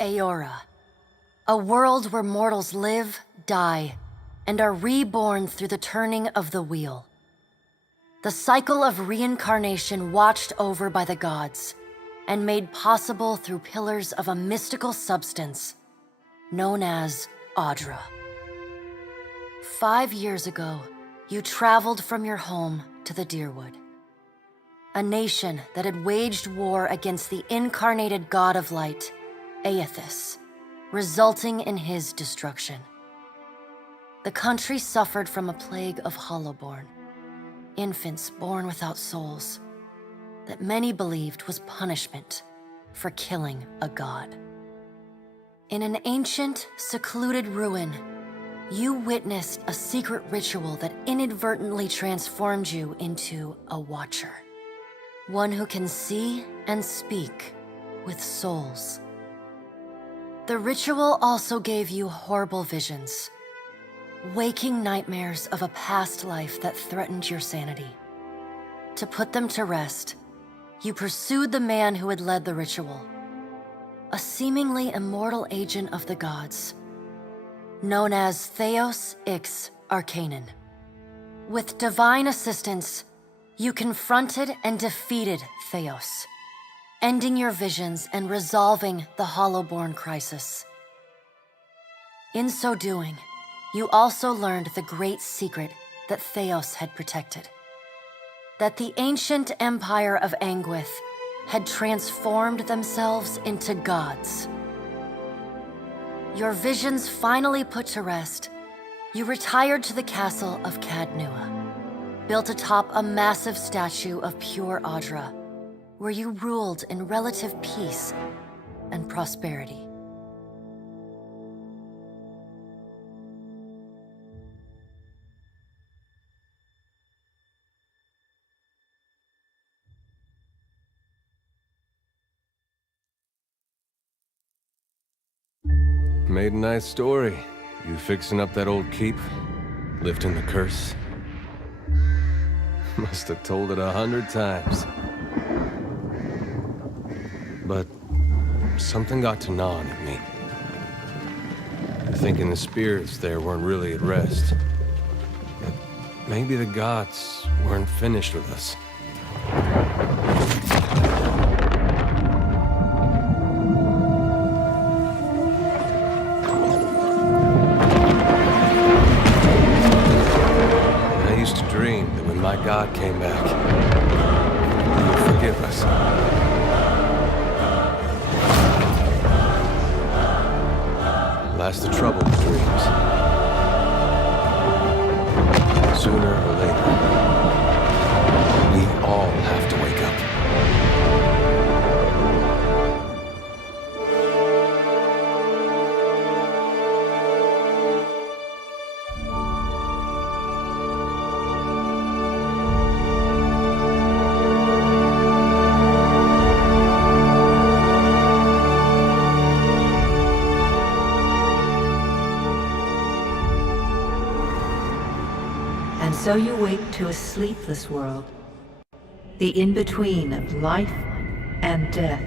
Aora, a world where mortals live, die, and are reborn through the turning of the wheel. The cycle of reincarnation watched over by the gods, and made possible through pillars of a mystical substance known as Audra. 5 years ago, you traveled from your home to the Deerwood, a nation that had waged war against the incarnated god of light, Aethys, resulting in his destruction. The country suffered from a plague of hollowborn, infants born without souls, that many believed was punishment for killing a god. In an ancient, secluded ruin, you witnessed a secret ritual that inadvertently transformed you into a watcher. One who can see and speak with souls. The ritual also gave you horrible visions, waking nightmares of a past life that threatened your sanity. To put them to rest, you pursued the man who had led the ritual, a seemingly immortal agent of the gods, known as Theos Ix Arcanon. With divine assistance, you confronted and defeated Theos, ending your visions and resolving the Hollowborn crisis. In so doing, you also learned the great secret that Theos had protected. That the ancient empire of Anguith had transformed themselves into gods. Your visions finally put to rest, you retired to the castle of Cadnua, built atop a massive statue of pure Audra, where you ruled in relative peace and prosperity. Made a nice story. You fixing up that old keep? Lifting the curse? Must have told it 100 times. But something got to gnawing at me. Thinking the spirits there weren't really at rest. That maybe the gods weren't finished with us. My God came back. He would forgive us. Last the troubled dreams. Sooner or later, we all have to wake up. So you wake to a sleepless world, the in-between of life and death.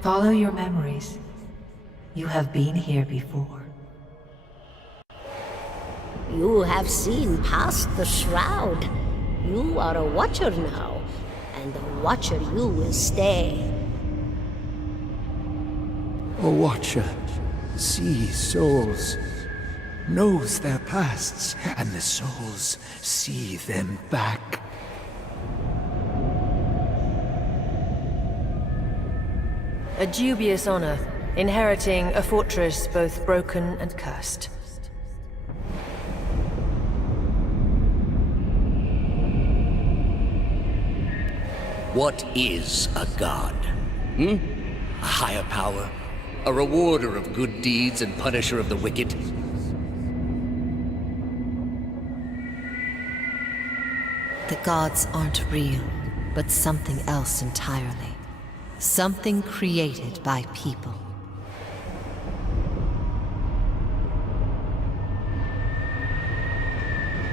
Follow your memories. You have been here before. You have seen past the shroud. You are a watcher now, and a watcher you will stay. A watcher sees souls, knows their pasts, and the souls see them back. A dubious honor, inheriting a fortress both broken and cursed. What is a god? A higher power? A rewarder of good deeds and punisher of the wicked? The gods aren't real, but something else entirely. Something created by people.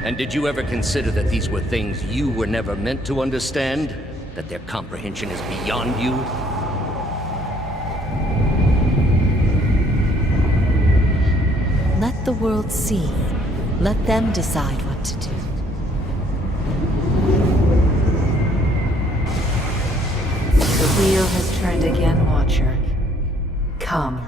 And did you ever consider that these were things you were never meant to understand? That their comprehension is beyond you? Let the world see. Let them decide what to do. The wheel has turned again, Watcher. Come.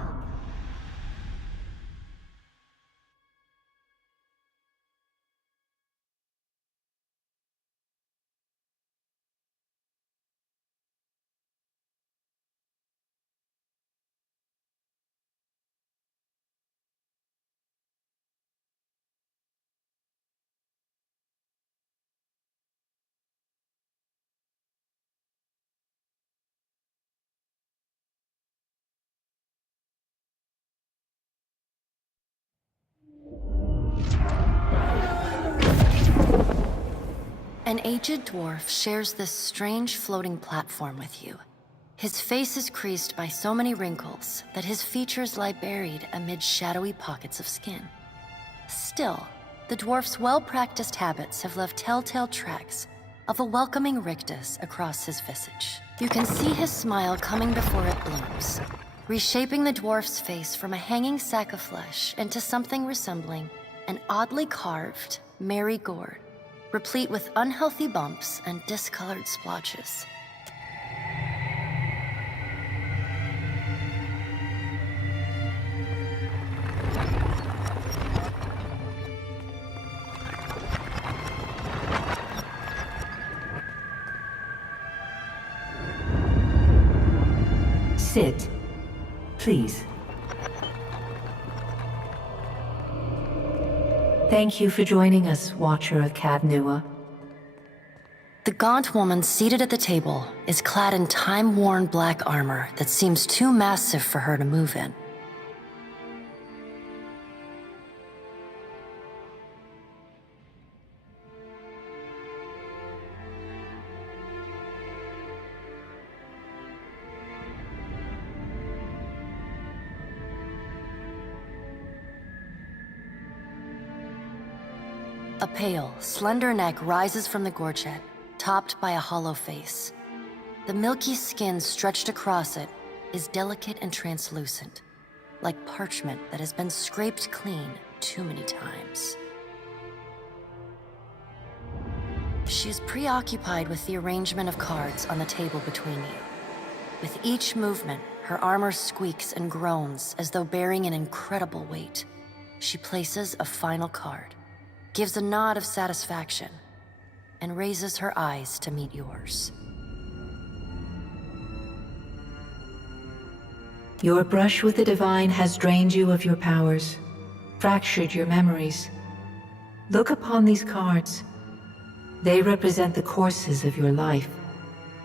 An aged dwarf shares this strange floating platform with you. His face is creased by so many wrinkles that his features lie buried amid shadowy pockets of skin. Still, the dwarf's well-practiced habits have left telltale tracks of a welcoming rictus across his visage. You can see his smile coming before it blooms, reshaping the dwarf's face from a hanging sack of flesh into something resembling an oddly carved, merry gourd, replete with unhealthy bumps and discolored splotches. Sit. Please. Thank you for joining us, Watcher of Cadnua. The gaunt woman seated at the table is clad in time-worn black armor that seems too massive for her to move in. A pale, slender neck rises from the gorget, topped by a hollow face. The milky skin stretched across it is delicate and translucent, like parchment that has been scraped clean too many times. She is preoccupied with the arrangement of cards on the table between you. With each movement, her armor squeaks and groans as though bearing an incredible weight. She places a final card, gives a nod of satisfaction, and raises her eyes to meet yours. Your brush with the divine has drained you of your powers, fractured your memories. Look upon these cards. They represent the courses of your life.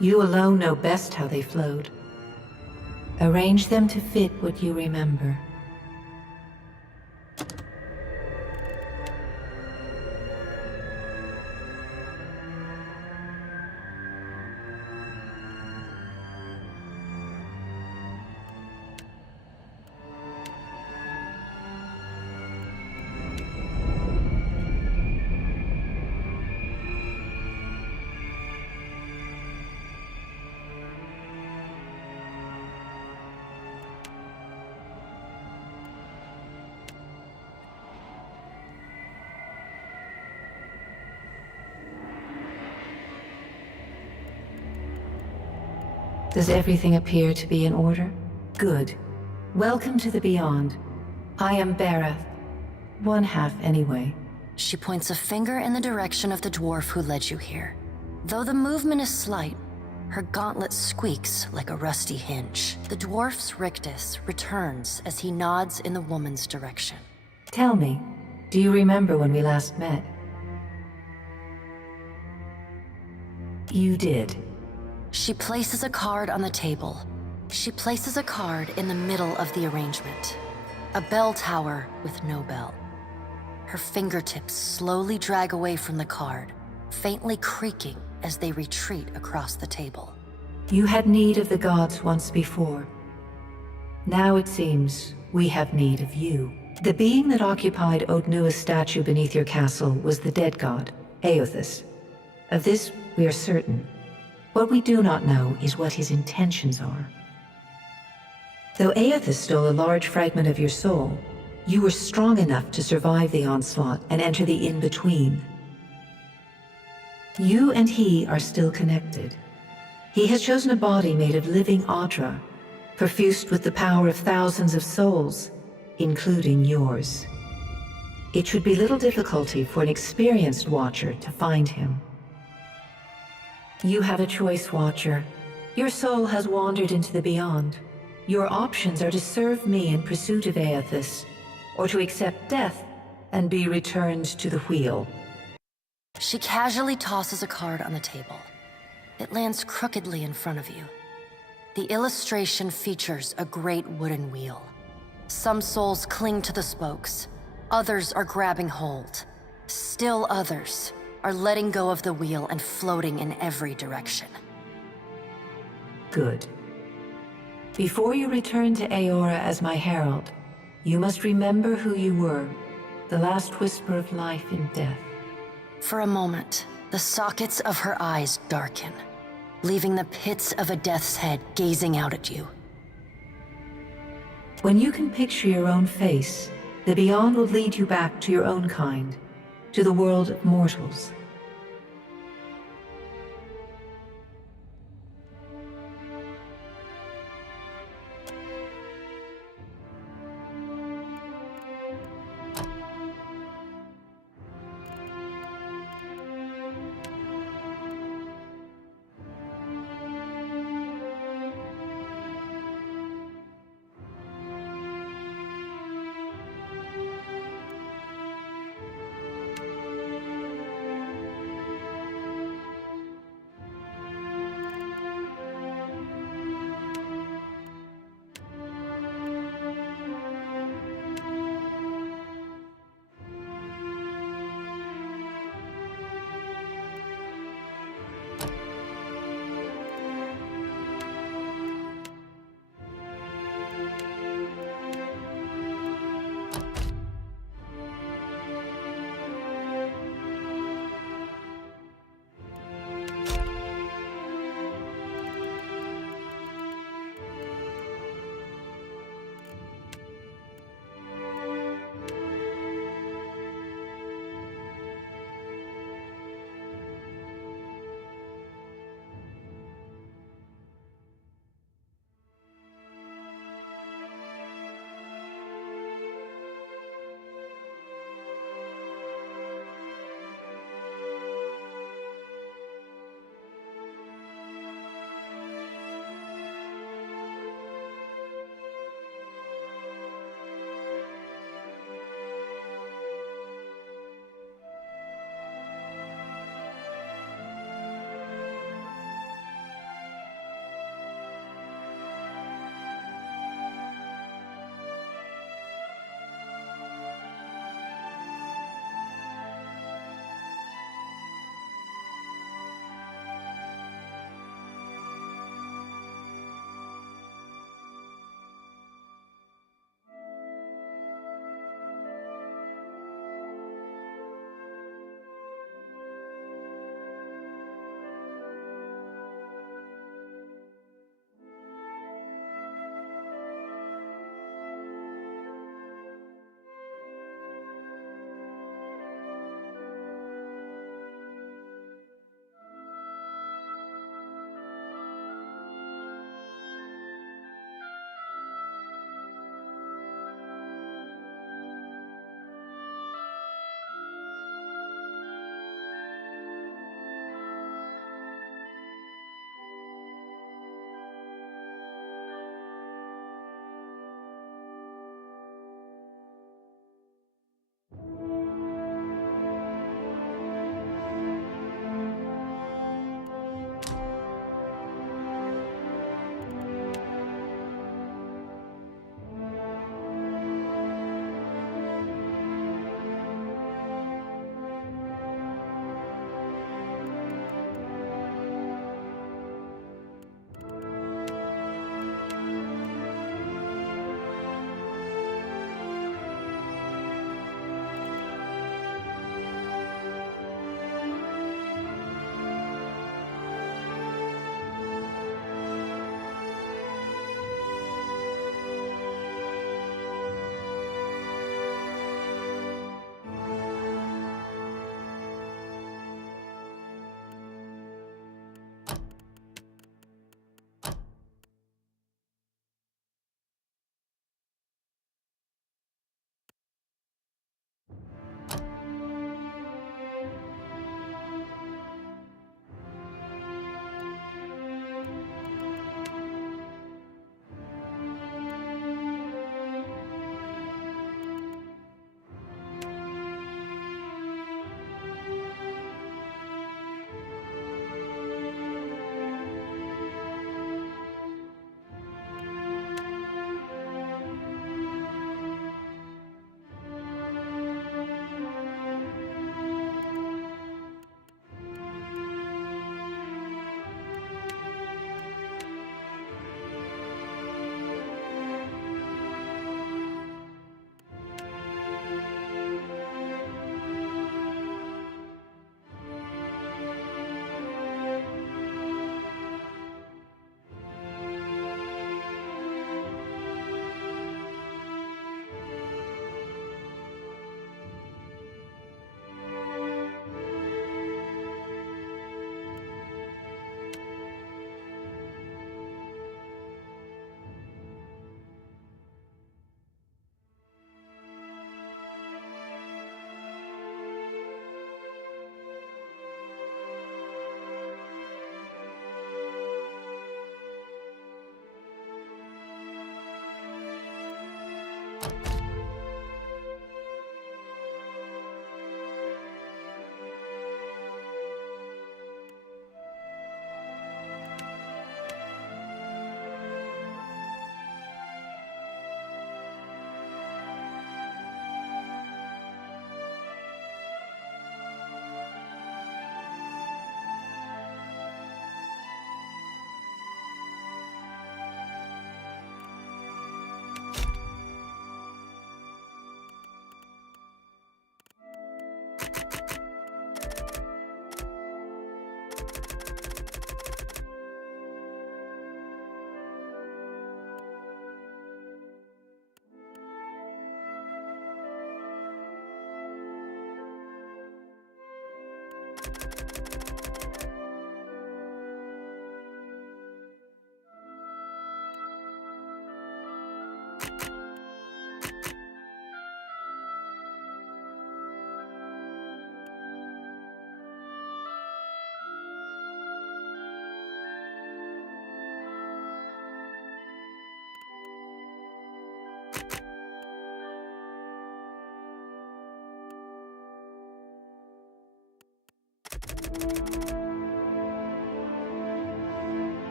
You alone know best how they flowed. Arrange them to fit what you remember. Does everything appear to be in order? Good. Welcome to the Beyond. I am Barath. One half, anyway. She points a finger in the direction of the dwarf who led you here. Though the movement is slight, her gauntlet squeaks like a rusty hinge. The dwarf's rictus returns as he nods in the woman's direction. Tell me, do you remember when we last met? You did. She places a card on the table. She places a card in the middle of the arrangement. A bell tower with no bell. Her fingertips slowly drag away from the card, faintly creaking as they retreat across the table. You had need of the gods once before. Now it seems we have need of you. The being that occupied Odnua's statue beneath your castle was the dead god, Aothus. Of this we are certain. What we do not know is what his intentions are. Though Aethys stole a large fragment of your soul, you were strong enough to survive the onslaught and enter the in-between. You and he are still connected. He has chosen a body made of living Audra, perfused with the power of thousands of souls, including yours. It should be little difficulty for an experienced Watcher to find him. You have a choice, Watcher. Your soul has wandered into the Beyond. Your options are to serve me in pursuit of Aethys, or to accept death and be returned to the wheel. She casually tosses a card on the table. It lands crookedly in front of you. The illustration features a great wooden wheel. Some souls cling to the spokes. Others are grabbing hold. Still others are letting go of the wheel and floating in every direction. Good. Before you return to Aora as my herald, you must remember who you were, the last whisper of life in death. For a moment, the sockets of her eyes darken, leaving the pits of a death's head gazing out at you. When you can picture your own face, the Beyond will lead you back to your own kind, to the world of mortals.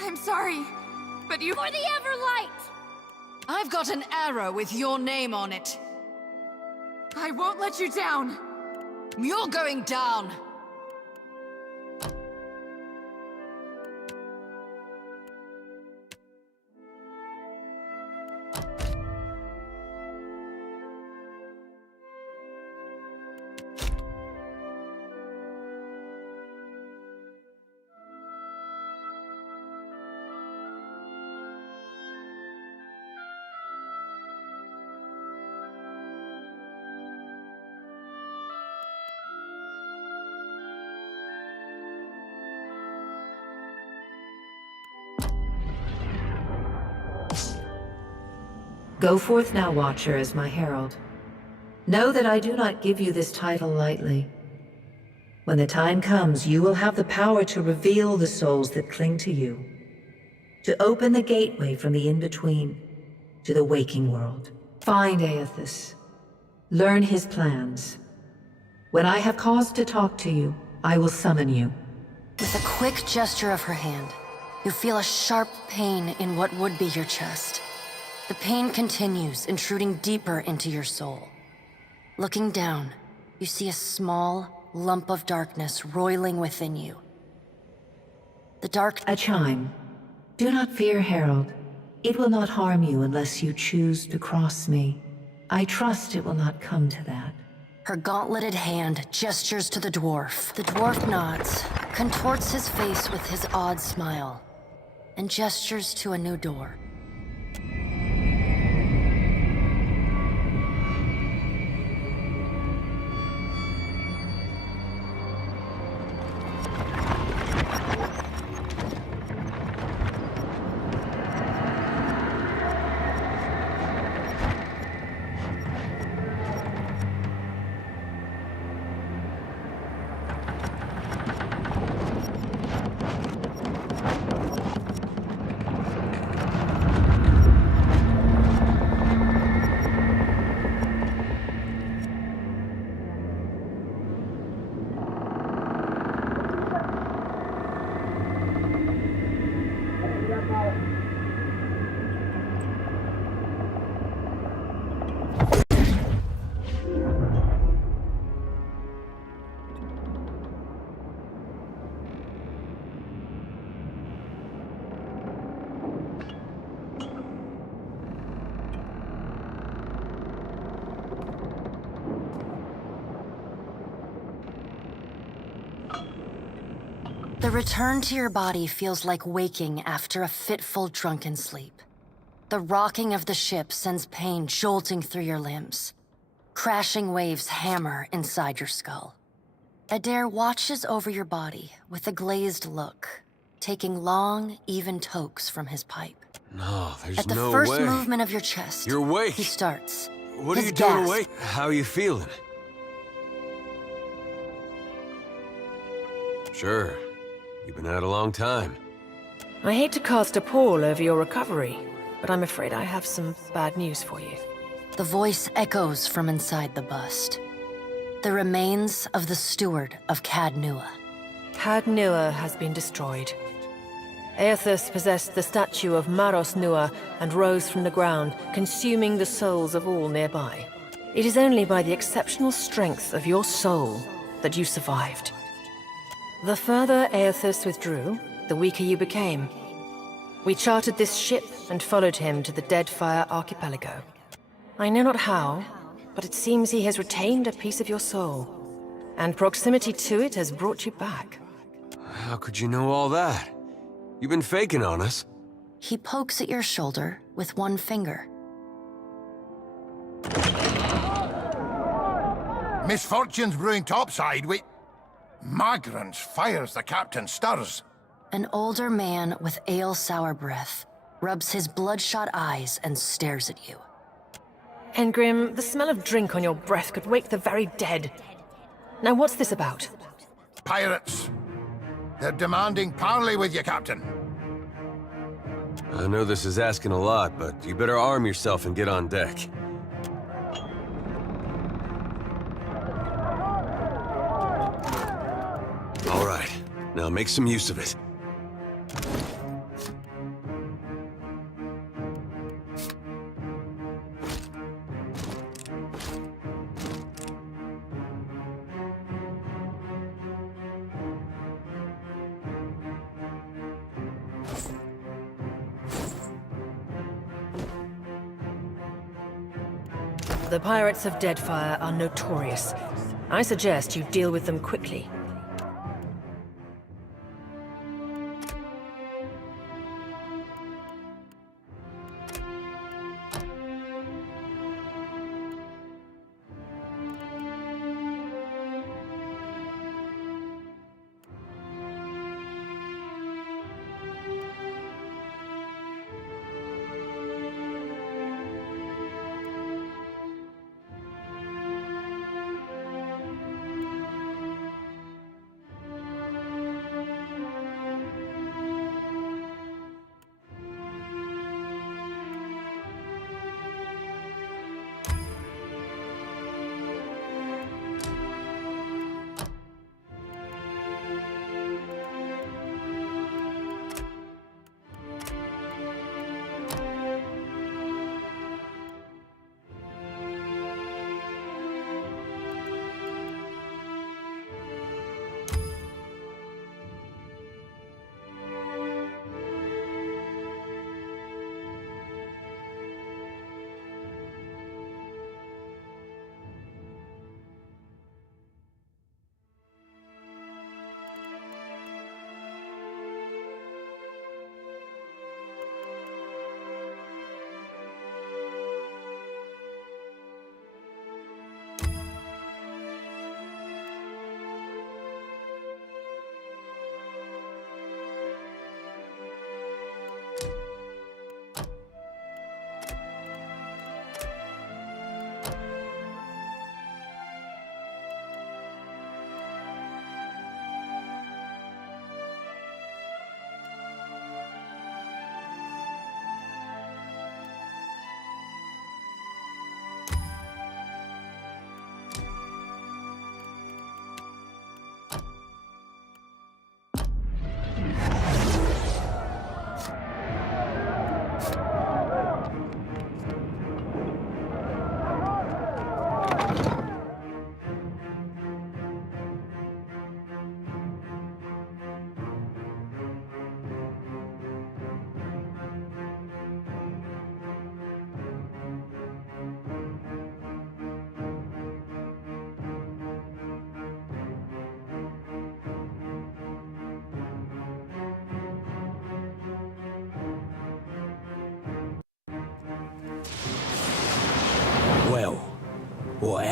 I'm sorry, but you— For the Everlight! I've got an arrow with your name on it. I won't let you down. You're going down. Go forth now, Watcher, as my herald. Know that I do not give you this title lightly. When the time comes, you will have the power to reveal the souls that cling to you, to open the gateway from the in-between to the waking world. Find Aethys. Learn his plans. When I have cause to talk to you, I will summon you. With a quick gesture of her hand, you feel a sharp pain in what would be your chest. The pain continues, intruding deeper into your soul. Looking down, you see a small lump of darkness roiling within you. The dark— A chime. Do not fear, Herald. It will not harm you unless you choose to cross me. I trust it will not come to that. Her gauntleted hand gestures to the dwarf. The dwarf nods, contorts his face with his odd smile, and gestures to a new door. The return to your body feels like waking after a fitful drunken sleep. The rocking of the ship sends pain jolting through your limbs. Crashing waves hammer inside your skull. Adair watches over your body with a glazed look, taking long, even tokes from his pipe. No, there's At the no first way. movement of your chest, You're awake. he starts. What are His you doing gasp. awake? How are you feeling? Sure. You've been out a long time. I hate to cast a pall over your recovery, but I'm afraid I have some bad news for you. The voice echoes from inside the bust. The remains of the steward of Cad Nua. Cad Nua has been destroyed. Aethys possessed the statue of Maros Nua and rose from the ground, consuming the souls of all nearby. It is only by the exceptional strength of your soul that you survived. The further Aethys withdrew, the weaker you became. We chartered this ship and followed him to the Deadfire Archipelago. I know not how, but it seems he has retained a piece of your soul, and proximity to it has brought you back. How could you know all that? You've been faking on us. He pokes at your shoulder with one finger. Misfortunes brewing topside, we... Magrans fires the captain stirs. An older man with ale-sour breath rubs his bloodshot eyes and stares at you. Engrim, the smell of drink on your breath could wake the very dead. Now what's this about? Pirates. They're demanding parley with you, Captain. I know this is asking a lot, but you better arm yourself and get on deck. All right, now make some use of it. The pirates of Deadfire are notorious. I suggest you deal with them quickly.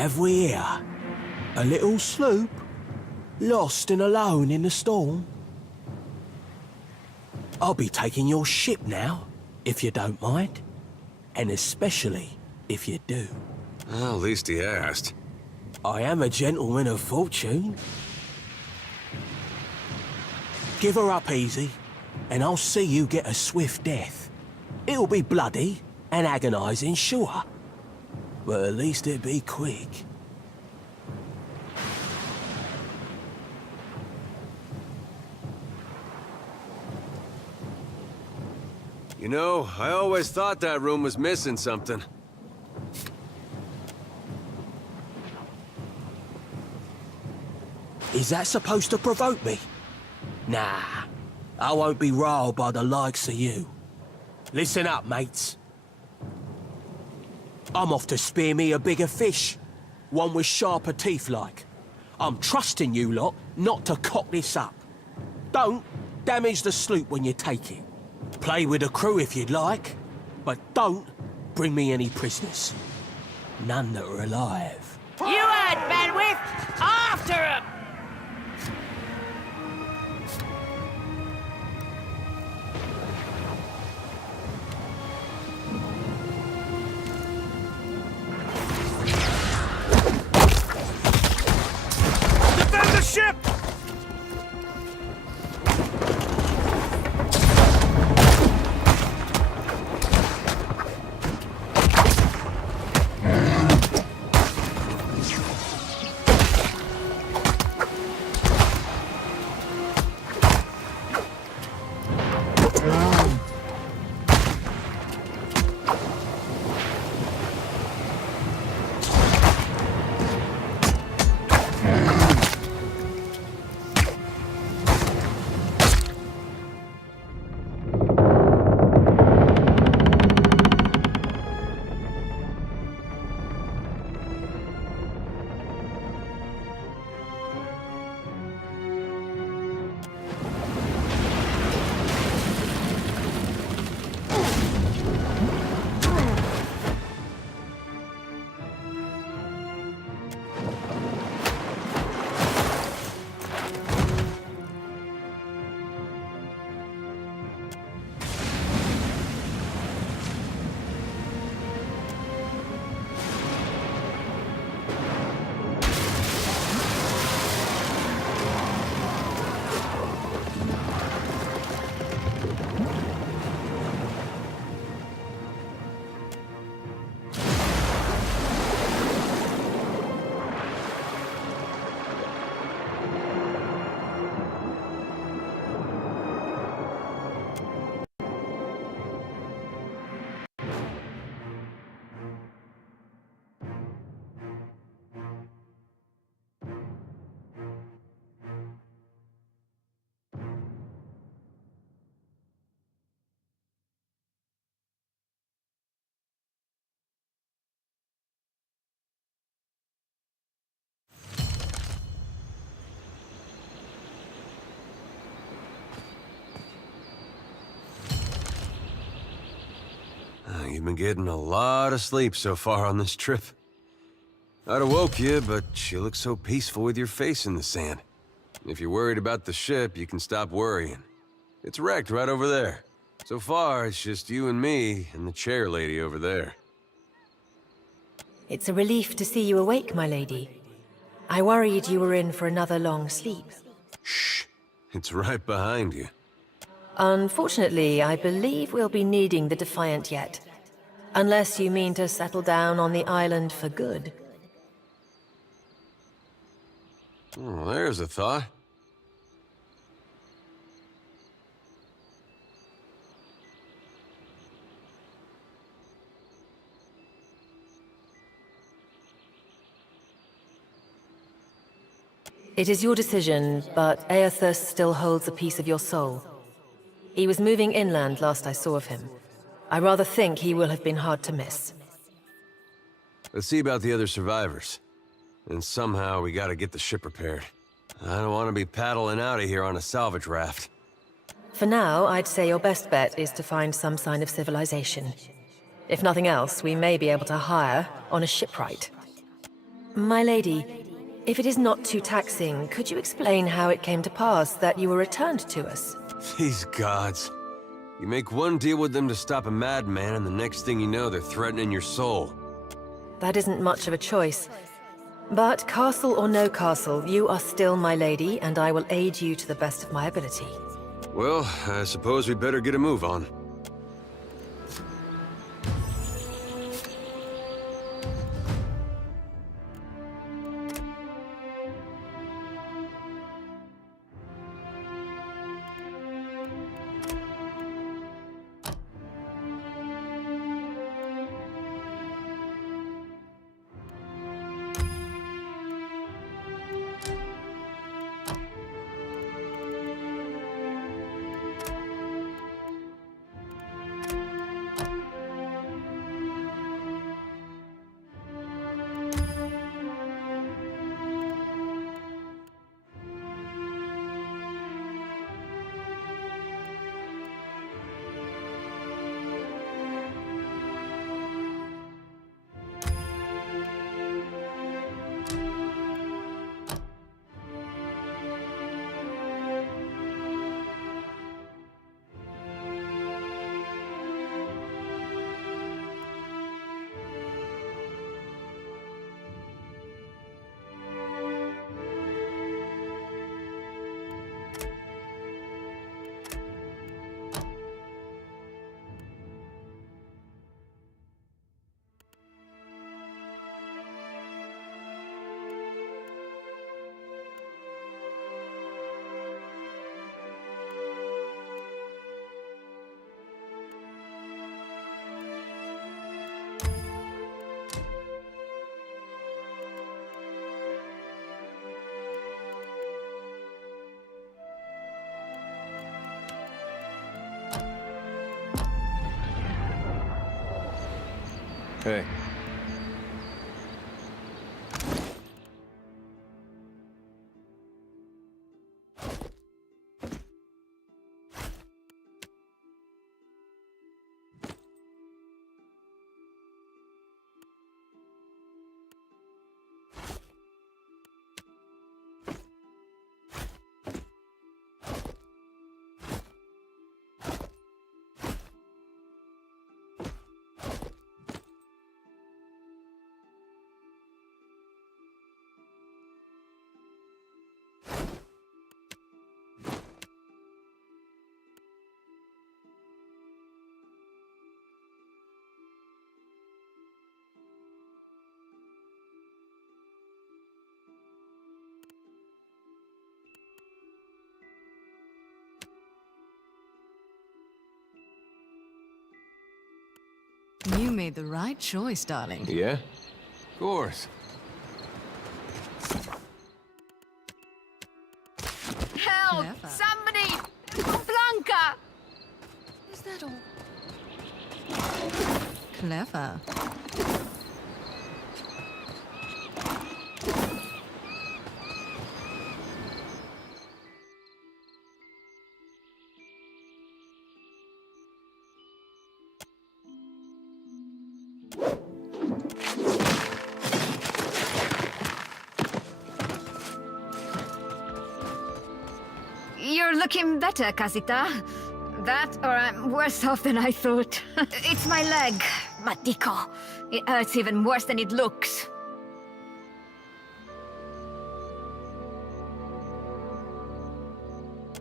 have we here? A little sloop? Lost and alone in the storm? I'll be taking your ship now, if you don't mind. And especially if you do. Well, at least he asked. I am a gentleman of fortune. Give her up easy, and I'll see you get a swift death. It'll be bloody and agonizing, sure. But at least it'll be quick. You know, I always thought that room was missing something. Is that supposed to provoke me? Nah, I won't be riled by the likes of you. Listen up, mates. I'm off to spear me a bigger fish. One with sharper teeth like. I'm trusting you lot not to cock this up. Don't damage the sloop when you take it. Play with the crew if you'd like, but don't bring me any prisoners. None that are alive. You heard, Benwith! After him! Defend the ship! You've been getting a lot of sleep so far on this trip. I'd have woke you, but you look so peaceful with your face in the sand. If you're worried about the ship, you can stop worrying. It's wrecked right over there. So far, it's just you and me and the chair lady over there. It's a relief to see you awake, my lady. I worried you were in for another long sleep. Shh. It's right behind you. Unfortunately, I believe we'll be needing the Defiant yet. Unless you mean to settle down on the island for good. Oh, there's a thought. It is your decision, but Aethus still holds a piece of your soul. He was moving inland last I saw of him. I rather think he will have been hard to miss. Let's see about the other survivors. And somehow we gotta get the ship repaired. I don't want to be paddling out of here on a salvage raft. For now, I'd say your best bet is to find some sign of civilization. If nothing else, we may be able to hire on a shipwright. My lady, if it is not too taxing, could you explain how it came to pass that you were returned to us? These gods. You make one deal with them to stop a madman, and the next thing you know, they're threatening your soul. That isn't much of a choice. But castle or no castle, you are still my lady, and I will aid you to the best of my ability. Well, I suppose we better get a move on. Hey. You made the right choice, darling. Yeah? Of course. Help! Clever. Somebody! Blanca! Is that all? Clever. You're looking better, Casita. That, or I'm worse off than I thought. It's my leg, Matico. It hurts even worse than it looks.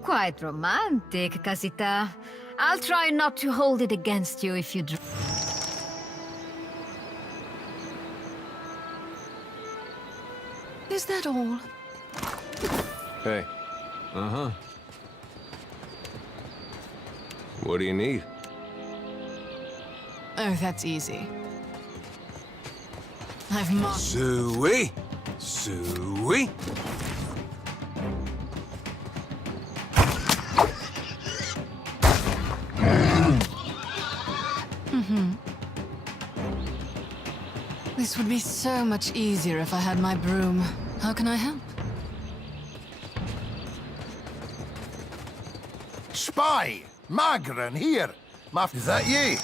Quite romantic, Casita. I'll try not to hold it against you if you Is that all? Hey. Uh-huh. What do you need? Oh, that's easy. I've marked. Suey! Suey! This would be so much easier if I had my broom. How can I help? Spy! Magran, here! Is that you?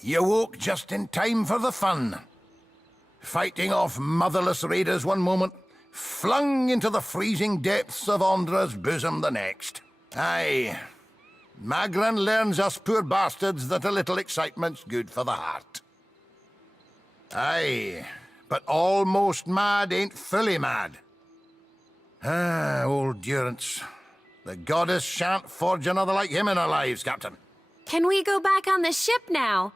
You woke just in time for the fun. Fighting off motherless raiders one moment, flung into the freezing depths of Ondra's bosom the next. Aye. Magran learns us poor bastards that a little excitement's good for the heart. Aye, but almost mad ain't fully mad. Ah, old Durance. The goddess shan't forge another like him in our lives, Captain. Can we go back on the ship now?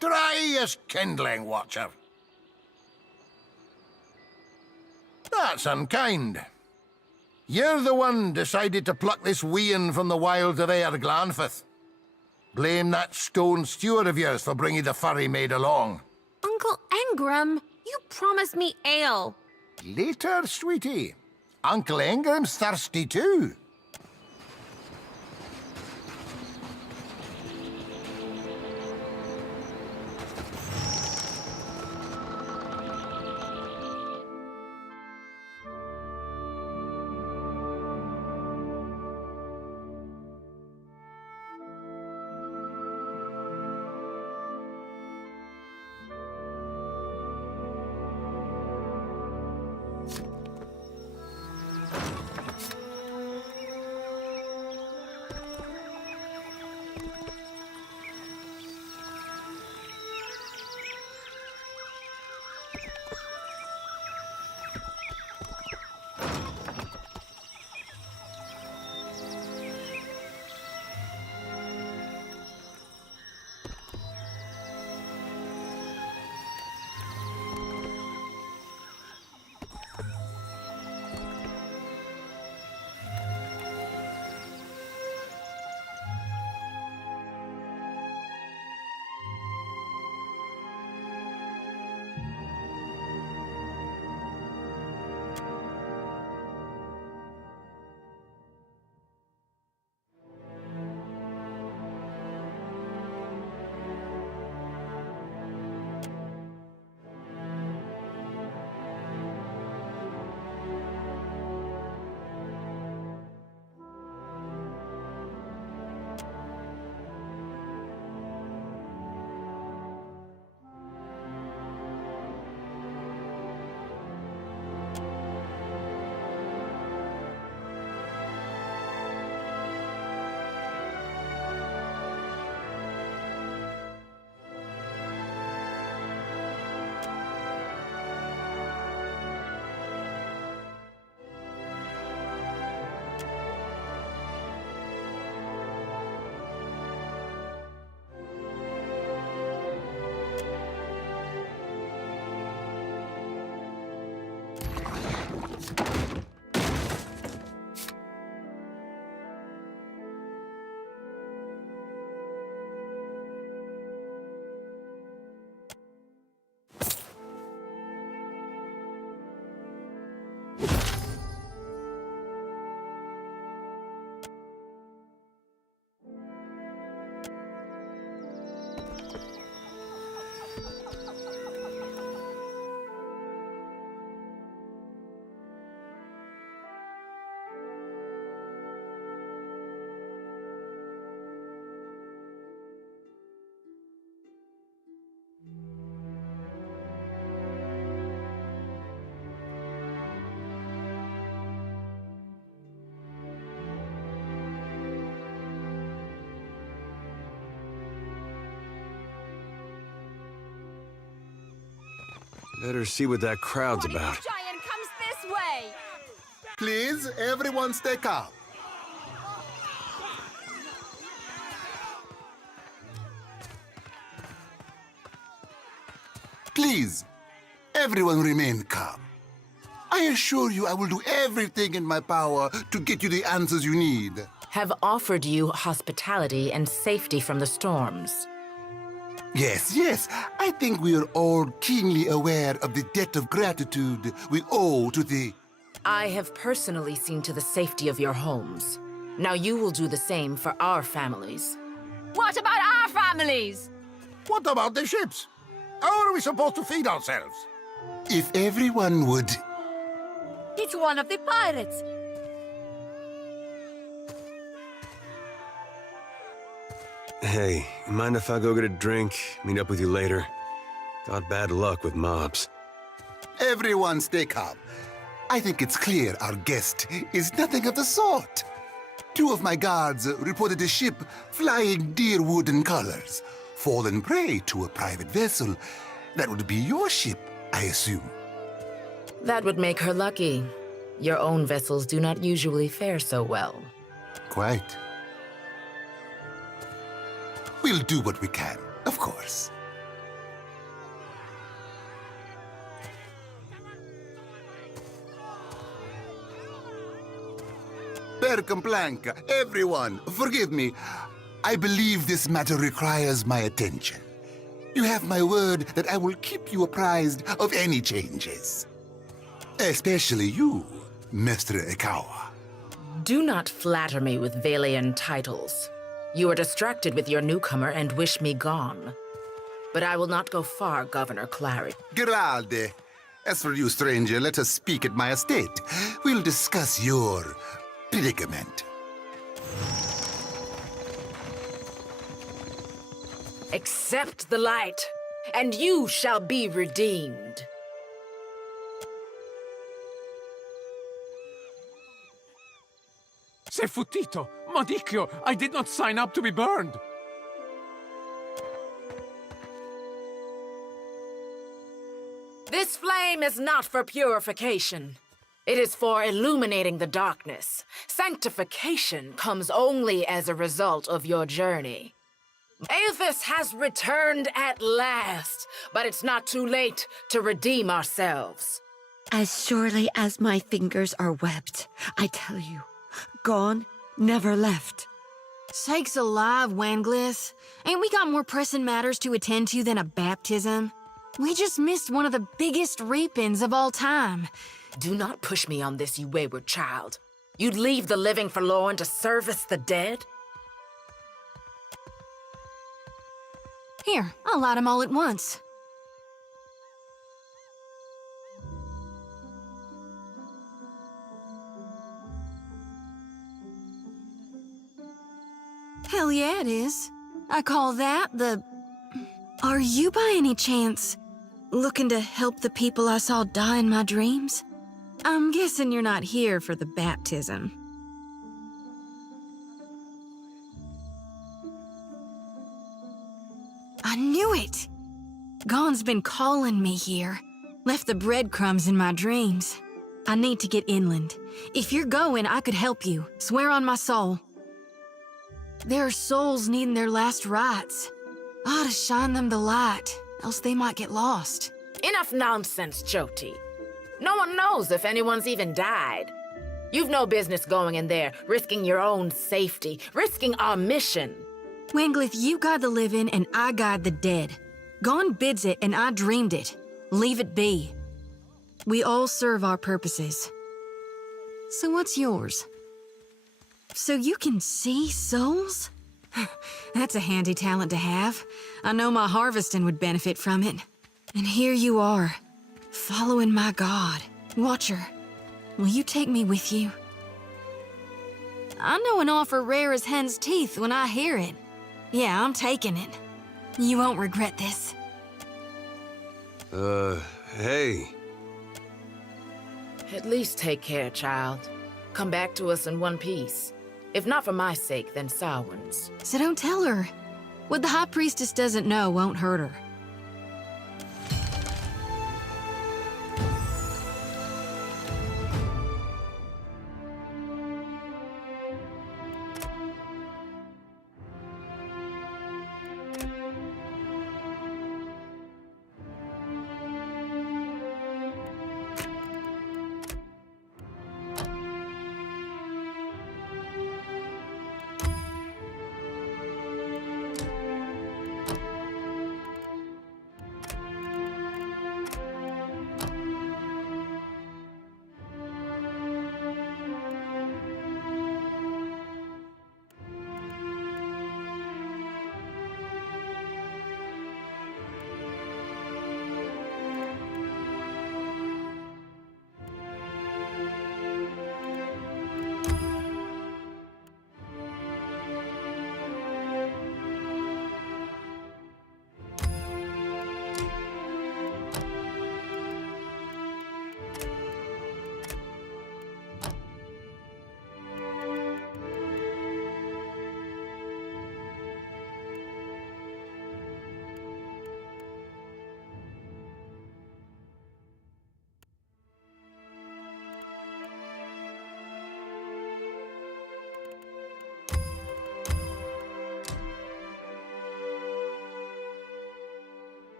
Dry as kindling, Watcher. That's unkind. You're the one decided to pluck this wean from the wilds of Aer Glanfith. Blame that stone steward of yours for bringing the furry maid along. Uncle Engram, you promised me ale. Later, sweetie. Uncle Engram's thirsty too. Better see what that crowd's about. Giant comes this way! Please, everyone stay calm. Please, everyone remain calm. I assure you I will do everything in my power to get you the answers you need. Have offered you hospitality and safety from the storms. Yes, I think we are all keenly aware of the debt of gratitude we owe to the... I have personally seen to the safety of your homes. Now you will do the same for our families. What about our families? What about the ships? How are we supposed to feed ourselves? If everyone would... It's one of the pirates! Hey, mind if I go get a drink? Meet up with you later? Got bad luck with mobs. Everyone stay calm. I think it's clear our guest is nothing of the sort. 2 of my guards reported a ship flying deer wooden colors, fallen prey to a private vessel. That would be your ship, I assume. That would make her lucky. Your own vessels do not usually fare so well. Quite. We'll do what we can, of course. Per complanca, everyone, forgive me. I believe this matter requires my attention. You have my word that I will keep you apprised of any changes. Especially you, Mr. Ikawa. Do not flatter me with Valian titles. You are distracted with your newcomer and wish me gone. But I will not go far, Governor Clary. Grande. As for you, stranger, let us speak at my estate. We'll discuss your predicament. Accept the light, and you shall be redeemed. Sei futtito! Madicchio! I did not sign up to be burned! This flame is not for purification. It is for illuminating the darkness. Sanctification comes only as a result of your journey. Aethys has returned at last, but it's not too late to redeem ourselves. As surely as my fingers are webbed, I tell you, gone, never left. Sakes alive, Wanglith. Ain't we got more pressing matters to attend to than a baptism? We just missed one of the biggest reapings of all time. Do not push me on this, you wayward child. You'd leave the living forlorn to service the dead? Here, I'll light 'em all at once. Hell yeah, it is. I call that the... Are you by any chance looking to help the people I saw die in my dreams? I'm guessing you're not here for the baptism. I knew it! Gon's been calling me here. Left the breadcrumbs in my dreams. I need to get inland. If you're going, I could help you. Swear on my soul. There are souls needing their last rites. I ought to shine them the light, else they might get lost. Enough nonsense, Jyoti. No one knows if anyone's even died. You've no business going in there, risking your own safety, risking our mission. Wanglith, you guide the living and I guide the dead. Gon bids it and I dreamed it. Leave it be. We all serve our purposes. So what's yours? So you can see souls? That's a handy talent to have. I know my harvesting would benefit from it. And here you are, following my god, Watcher. Will you take me with you? I know an offer rare as hen's teeth when I hear it. Yeah, I'm taking it. You won't regret this. Hey. At least take care, child. Come back to us in one piece. If not for my sake, then Samhain's. So don't tell her. What the High Priestess doesn't know won't hurt her.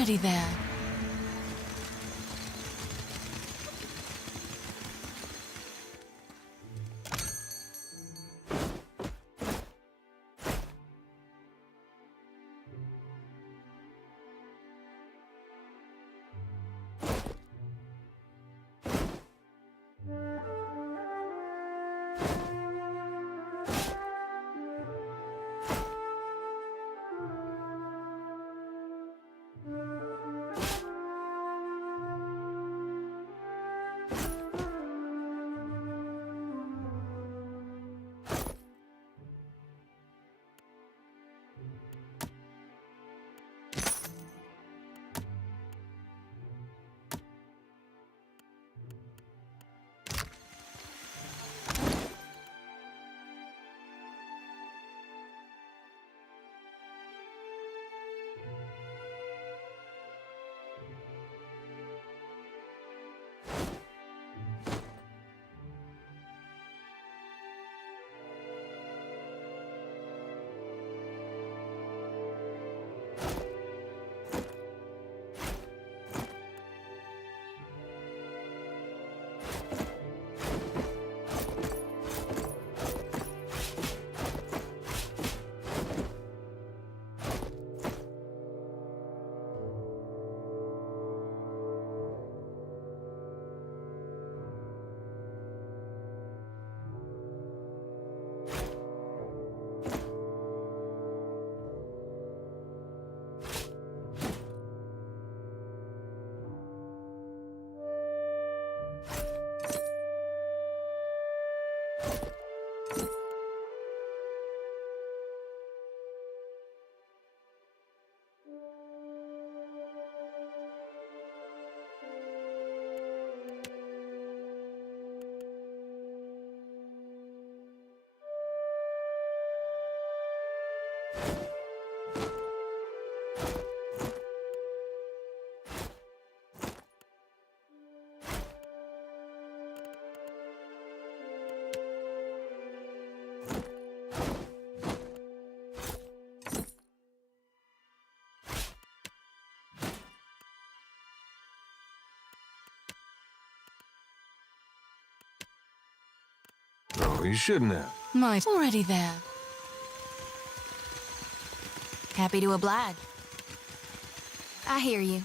already there. Oh, you shouldn't have. Might already there. Happy to oblige. I hear you.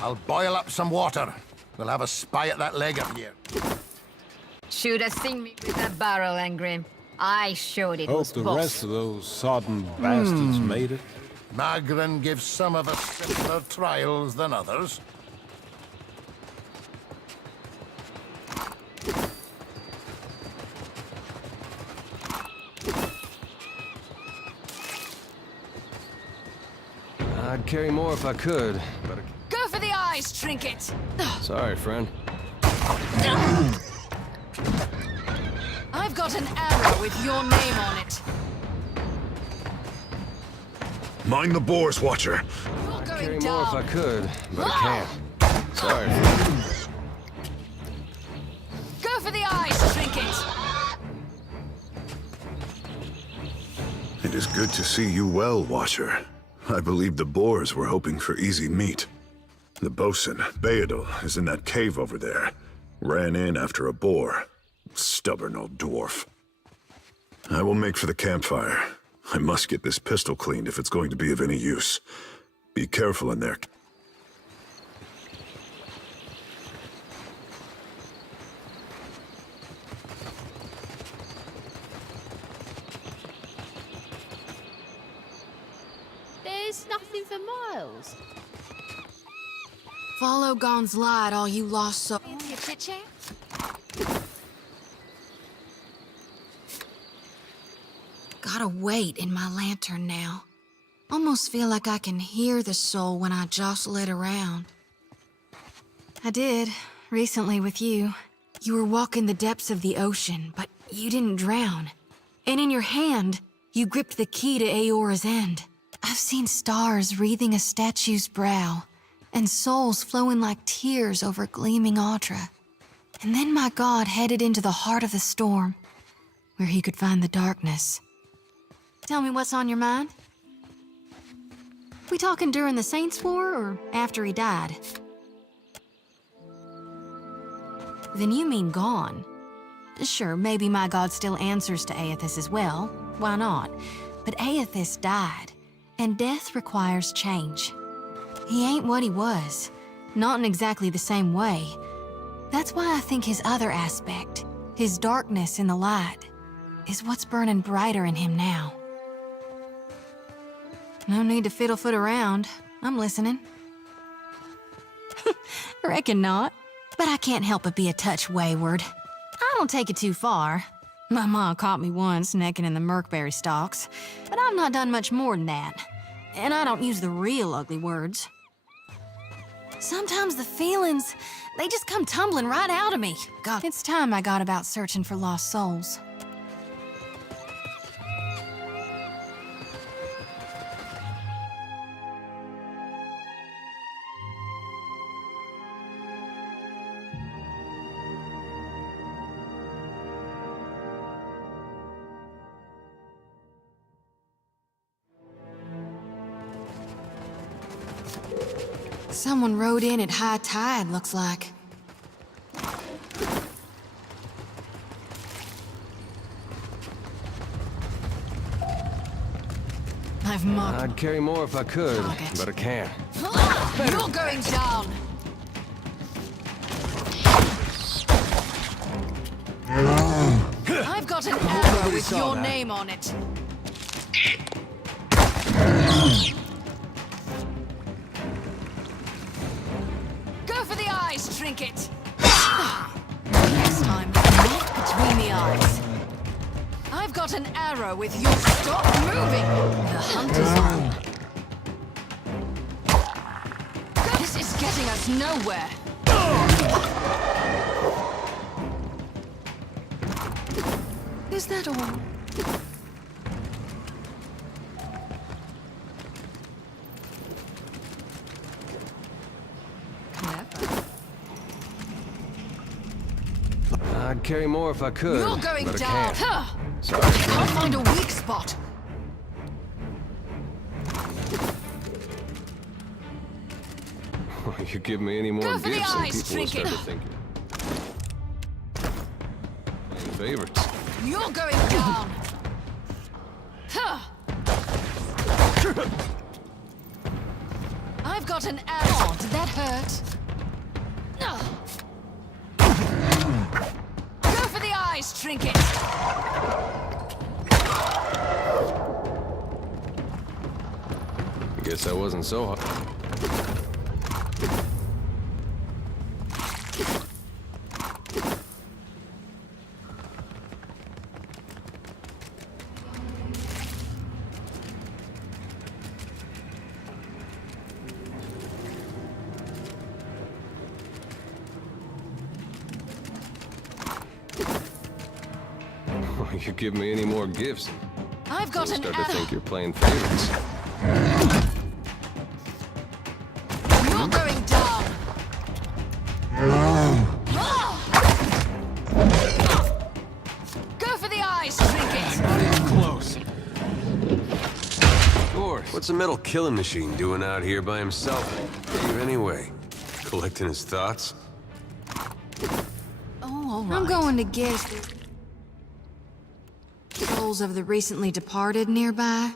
I'll boil up some water. We'll have a spy at that leg up here. Should have seen me with that barrel, Angrim. I showed it Hope was the boss. rest of those sodden bastards made it. Magran gives some of us simpler trials than others. I'd carry more if I could, but Go for the eyes, Trinket! sorry, friend. I've got an arrow with your name on it. Mind the boars, Watcher. You're I'd going carry down. more if I could, but I can't. Sorry, friend. Go for the eyes, Trinket! It is good to see you well, Watcher. I believe the boars were hoping for easy meat. The bosun, Beadle, is in that cave over there. Ran in after a boar. Stubborn old dwarf. I will make for the campfire. I must get this pistol cleaned if it's going to be of any use. Be careful in there. It's nothing for miles. Follow Gon's light, all you lost souls. Your chit-chat? Gotta wait in my lantern now. Almost feel like I can hear the soul when I jostle it around. I did, recently with you. You were walking the depths of the ocean, but you didn't drown. And in your hand, you gripped the key to Aora's end. I've seen stars wreathing a statue's brow, and souls flowing like tears over gleaming Audra. And then my god headed into the heart of the storm, where he could find the darkness. Tell me what's on your mind? We talking during the Saints' War, or after he died? Then you mean gone. Sure, maybe my god still answers to Aethys as well. Why not? But Aethys died, and death requires change. He ain't what he was. Not in exactly the same way. That's why I think his other aspect, his darkness in the light, is what's burning brighter in him now. No need to fiddle-foot around. I'm listening. Reckon not. But I can't help but be a touch wayward. I don't take it too far. My ma caught me once necking in the Merkberry stalks, but I've not done much more than that. And I don't use the real ugly words. Sometimes the feelings, they just come tumbling right out of me. God, it's time I got about searching for lost souls. Someone rode in at high tide, looks like. I'd carry more if I could, but I can't. You're going down! I've got an arrow with your name on it. Go for the eyes, Trinket! Next time, not between the eyes. I've got an arrow with your... Stop moving! The hunt is on. This is getting us nowhere. Is that all? I'd carry more if I could, You're going but I down! can't. Huh. Sorry. I can't find a weak spot. You give me any more Go for the gifts and eyes, people will start to Trinket. think you're playing favorites. You're going down. Huh. I've got an arrow. Did that hurt? Go for the eyes, Trinket. Guess that wasn't so hard. You give me any more gifts, I've got I'll an start to arrow. think you're playing favorites. You're going down. Go for the eyes, Trinket. Not even close. Of course. What's a metal killing machine doing out here by himself? Dave, anyway? Collecting his thoughts? Oh, all right. I'm going to guess souls of the recently departed nearby.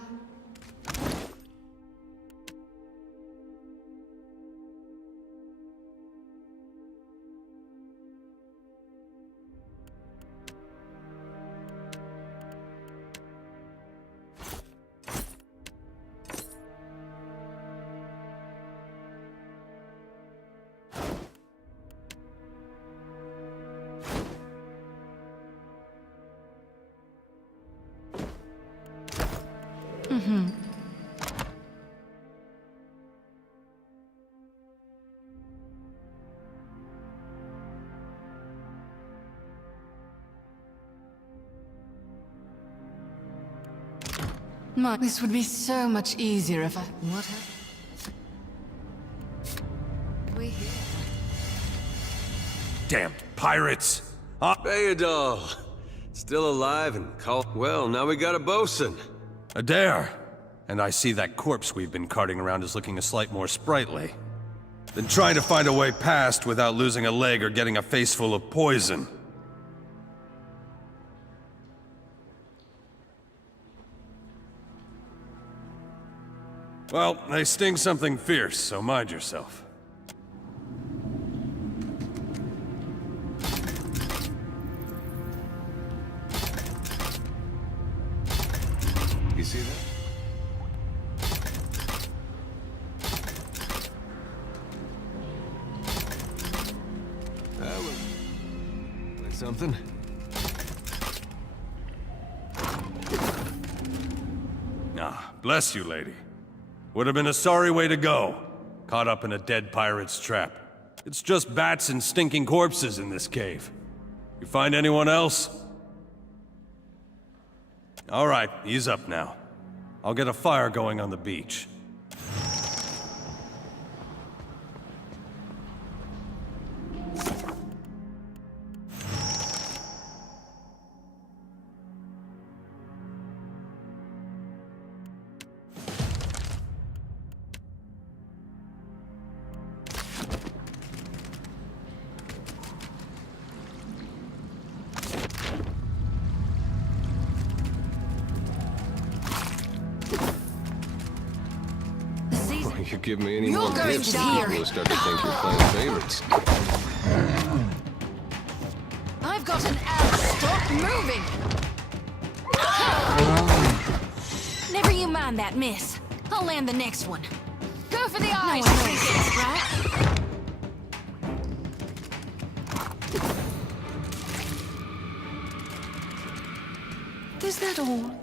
Mm-hmm. This would be so much easier if I... What happened? We here? Damned pirates! Bayadol! Still alive and call... Well, now we got a bosun. Adair! And I see that corpse we've been carting around is looking a slight more sprightly. Been trying to find a way past without losing a leg or getting a face full of poison. Well, they sting something fierce, so mind yourself. You see that? That was... like something. Ah, bless you, lady. Would have been a sorry way to go. Caught up in a dead pirate's trap. It's just bats and stinking corpses in this cave. You find anyone else? All right, ease up now. I'll get a fire going on the beach. You give me any You're more going gifts, to people hear. will start to think you're playing favorites. I've got an arrow. Stop moving! Never you mind that, miss. I'll land the next one. Go for the No eyes! one knows, right? Is that all?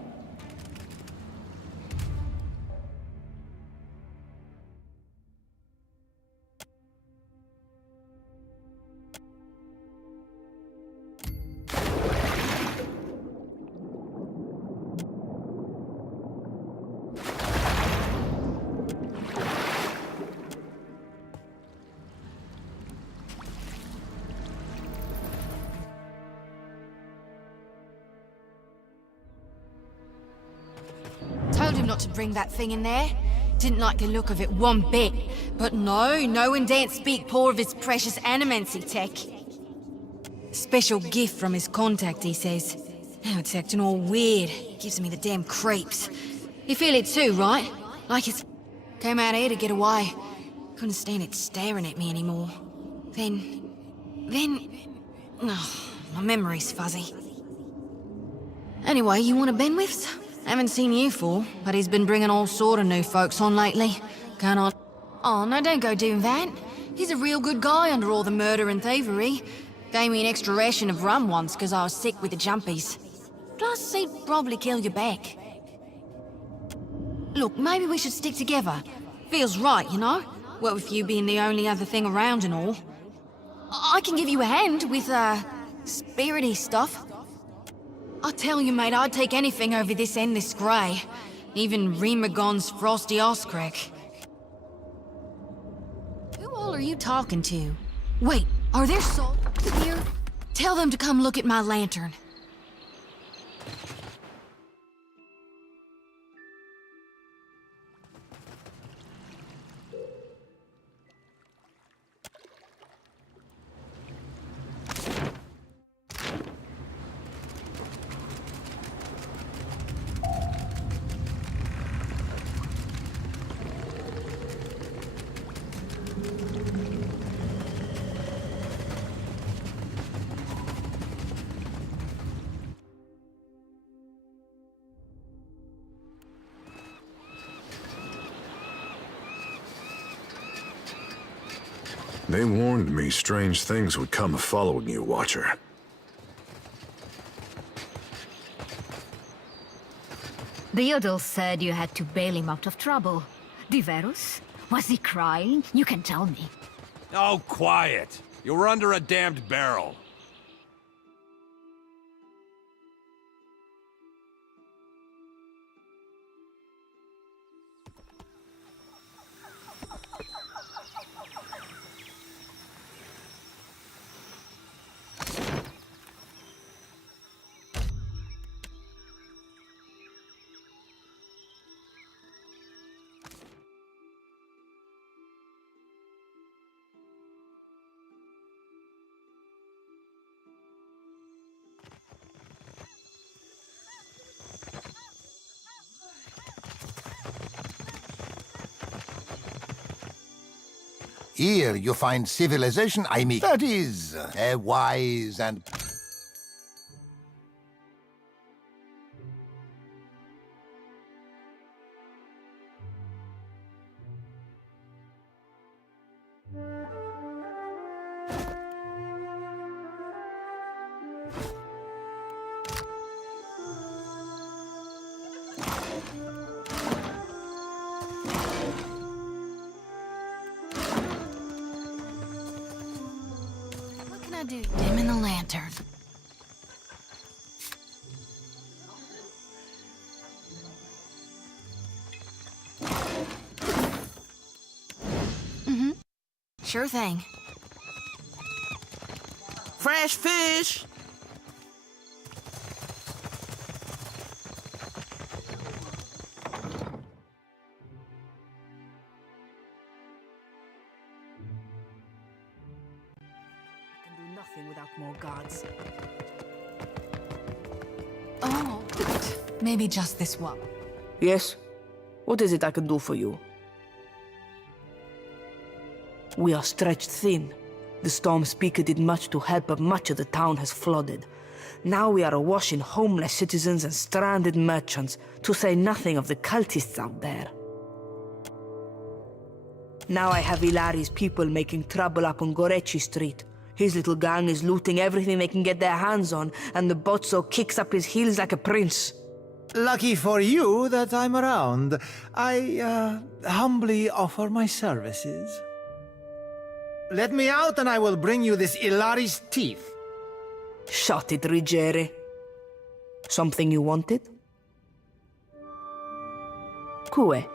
Told him not to bring that thing in there. Didn't like the look of it one bit. But no one daren't speak poor of his precious animancy tech. Special gift from his contact, he says. Now it's acting all weird. Gives me the damn creeps. You feel it too, right? Like it's... Came out here to get away. Couldn't stand it staring at me anymore. Then... Oh, my memory's fuzzy. Anyway, you want a Benwith's? Haven't seen you for, but he's been bringing all sort of new folks on lately. Can't on... Oh, no, don't go doing that. He's a real good guy under all the murder and thievery. Gave me an extra ration of rum once because I was sick with the jumpies. Plus, he'd probably kill you back. Look, maybe we should stick together. Feels right, you know? Well, with you being the only other thing around and all. I can give you a hand with, spirity stuff. I tell you, mate, I'd take anything over this endless grey. Even Remagon's frosty arse crack. Who all are you talking to? Wait, are there souls here? Tell them to come look at my lantern. They warned me strange things would come of following you, Watcher. The Yodel said you had to bail him out of trouble. Diverus? Was he crying? You can tell me. Oh, quiet! You were under a damned barrel. Here you find civilization, I mean. That is, wise and... What can I do? Dim in the lantern. Mm-hmm. Sure thing. Fresh fish! I can do nothing without more guards. Oh, maybe just this one. Yes? What is it I can do for you? We are stretched thin. The storm speaker did much to help, but much of the town has flooded. Now we are awash in homeless citizens and stranded merchants, to say nothing of the cultists out there. Now I have Ilari's people making trouble up on Gorechi Street. His little gang is looting everything they can get their hands on, and the Bozzo kicks up his heels like a prince. Lucky for you that I'm around. I, humbly offer my services. Let me out and I will bring you this Ilari's teeth. Shut it, Rigere. Something you wanted? Kue,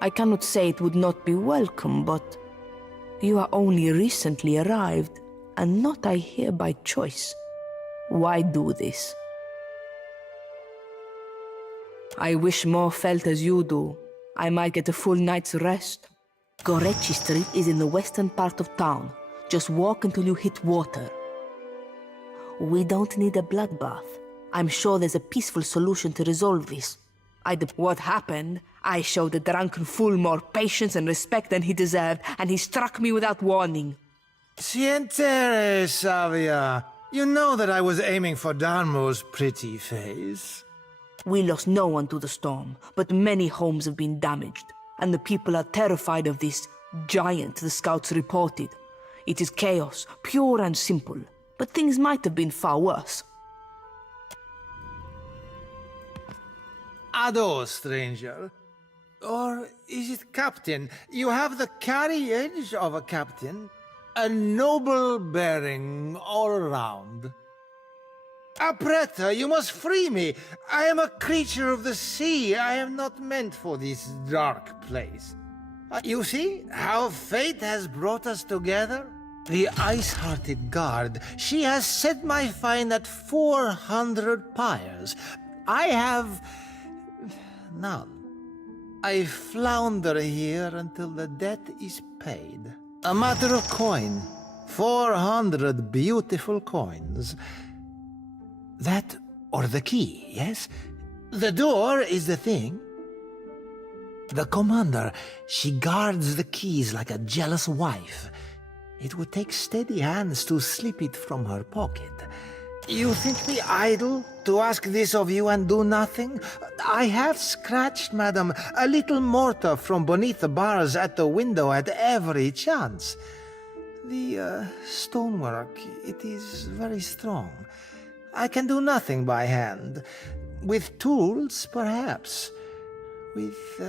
I cannot say it would not be welcome, but you are only recently arrived, and not I here by choice. Why do this? I wish more felt as you do. I might get a full night's rest. Gorechi Street is in the western part of town. Just walk until you hit water. We don't need a bloodbath. I'm sure there's a peaceful solution to resolve this. What happened? I showed the drunken fool more patience and respect than he deserved, and he struck me without warning. Sientere, Savia. You know that I was aiming for Darmo's pretty face. We lost no one to the storm, but many homes have been damaged, and the people are terrified of this giant the scouts reported. It is chaos, pure and simple, but things might have been far worse. Ado, stranger. Or is it captain? You have the carriage of a captain. A noble bearing all around. Apretta, you must free me. I am a creature of the sea. I am not meant for this dark place. You see how fate has brought us together? The ice-hearted guard, she has set my fine at 400 pyres. I have none. I flounder here until the debt is paid. A matter of coin. 400 beautiful coins. That or the key, yes? The door is the thing. The commander, she guards the keys like a jealous wife. It would take steady hands to slip it from her pocket. You think me idle to ask this of you and do nothing? I have scratched, madam, a little mortar from beneath the bars at the window at every chance. The stonework, it is very strong. I can do nothing by hand. With tools, perhaps. With,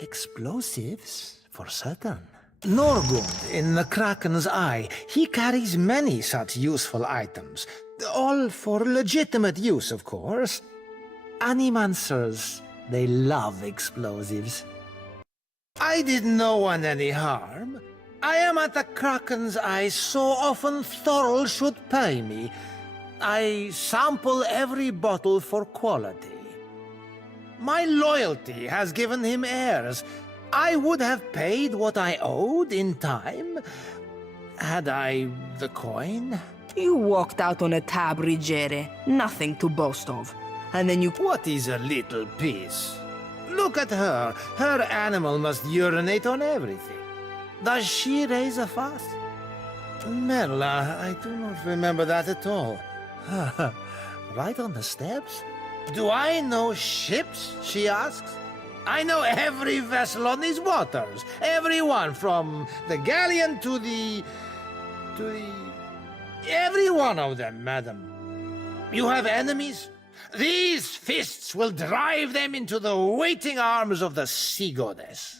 explosives, for certain. Norgund in the Kraken's Eye, he carries many such useful items. All for legitimate use, of course. Animancers, they love explosives. I did no one any harm. I am at the Kraken's Eye so often Thorol should pay me. I sample every bottle for quality. My loyalty has given him heirs. I would have paid what I owed in time, had I the coin. You walked out on a tab, Rigere. Nothing to boast of. And then you... What is a little piece? Look at her. Her animal must urinate on everything. Does she raise a fuss? Merla, I do not remember that at all. Right on the steps? Do I know ships, she asks. I know every vessel on these waters. Every one, from the galleon to the... Every one of them, madam. You have enemies? These fists will drive them into the waiting arms of the sea goddess.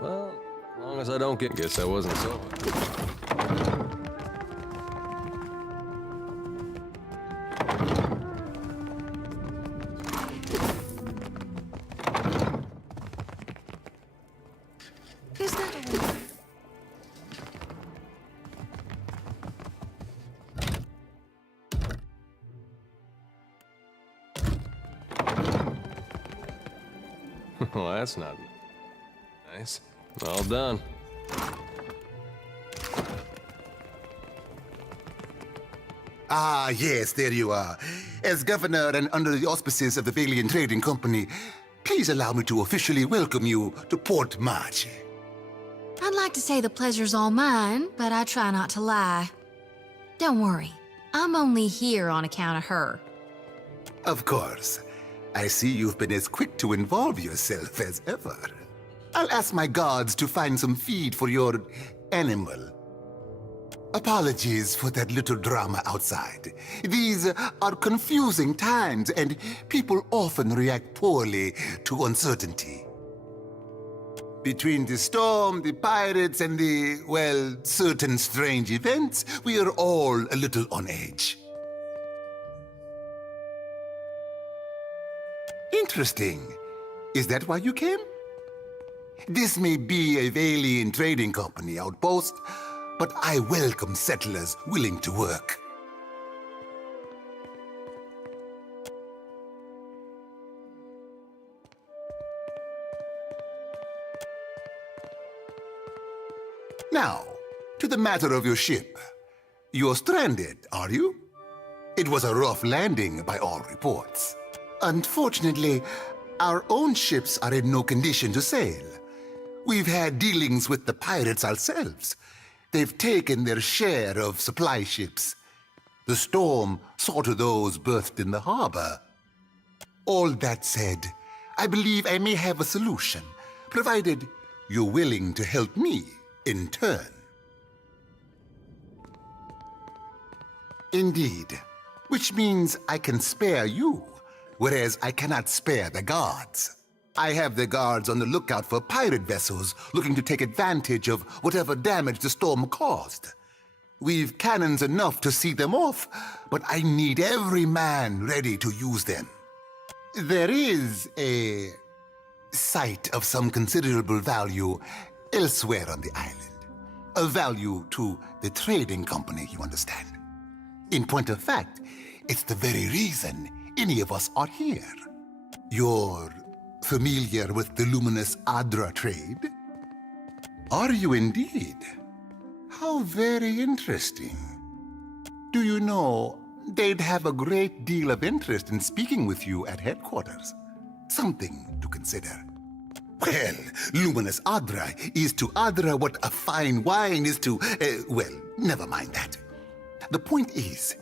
Well, as long as I don't get... Guess I wasn't so... Is that all? Well, that's not nice. All done. Ah, yes, there you are. As governor and under the auspices of the Valiant Trading Company, please allow me to officially welcome you to Port March. I'd like to say the pleasure's all mine, but I try not to lie. Don't worry, I'm only here on account of her. Of course. I see you've been as quick to involve yourself as ever. I'll ask my guards to find some feed for your animal. Apologies for that little drama outside. These are confusing times, and people often react poorly to uncertainty. Between the storm, the pirates, and the, well, certain strange events, we are all a little on edge. Interesting. Is that why you came? This may be a Valiant Trading Company outpost, but I welcome settlers willing to work. Now, to the matter of your ship. You're stranded, are you? It was a rough landing by all reports. Unfortunately, our own ships are in no condition to sail. We've had dealings with the pirates ourselves. They've taken their share of supply ships. The storm saw to those berthed in the harbor. All that said, I believe I may have a solution, provided you're willing to help me in turn. Indeed, which means I can spare you, whereas I cannot spare the guards. I have the guards on the lookout for pirate vessels looking to take advantage of whatever damage the storm caused. We've cannons enough to see them off, but I need every man ready to use them. There is a site of some considerable value elsewhere on the island. A value to the trading company, you understand. In point of fact, it's the very reason any of us are here. You're familiar with the luminous Adra trade? Are you indeed? How very interesting. Do you know, they'd have a great deal of interest in speaking with you at headquarters. Something to consider. Well, Luminous Adra is to Adra what a fine wine is to... well, never mind that. The point is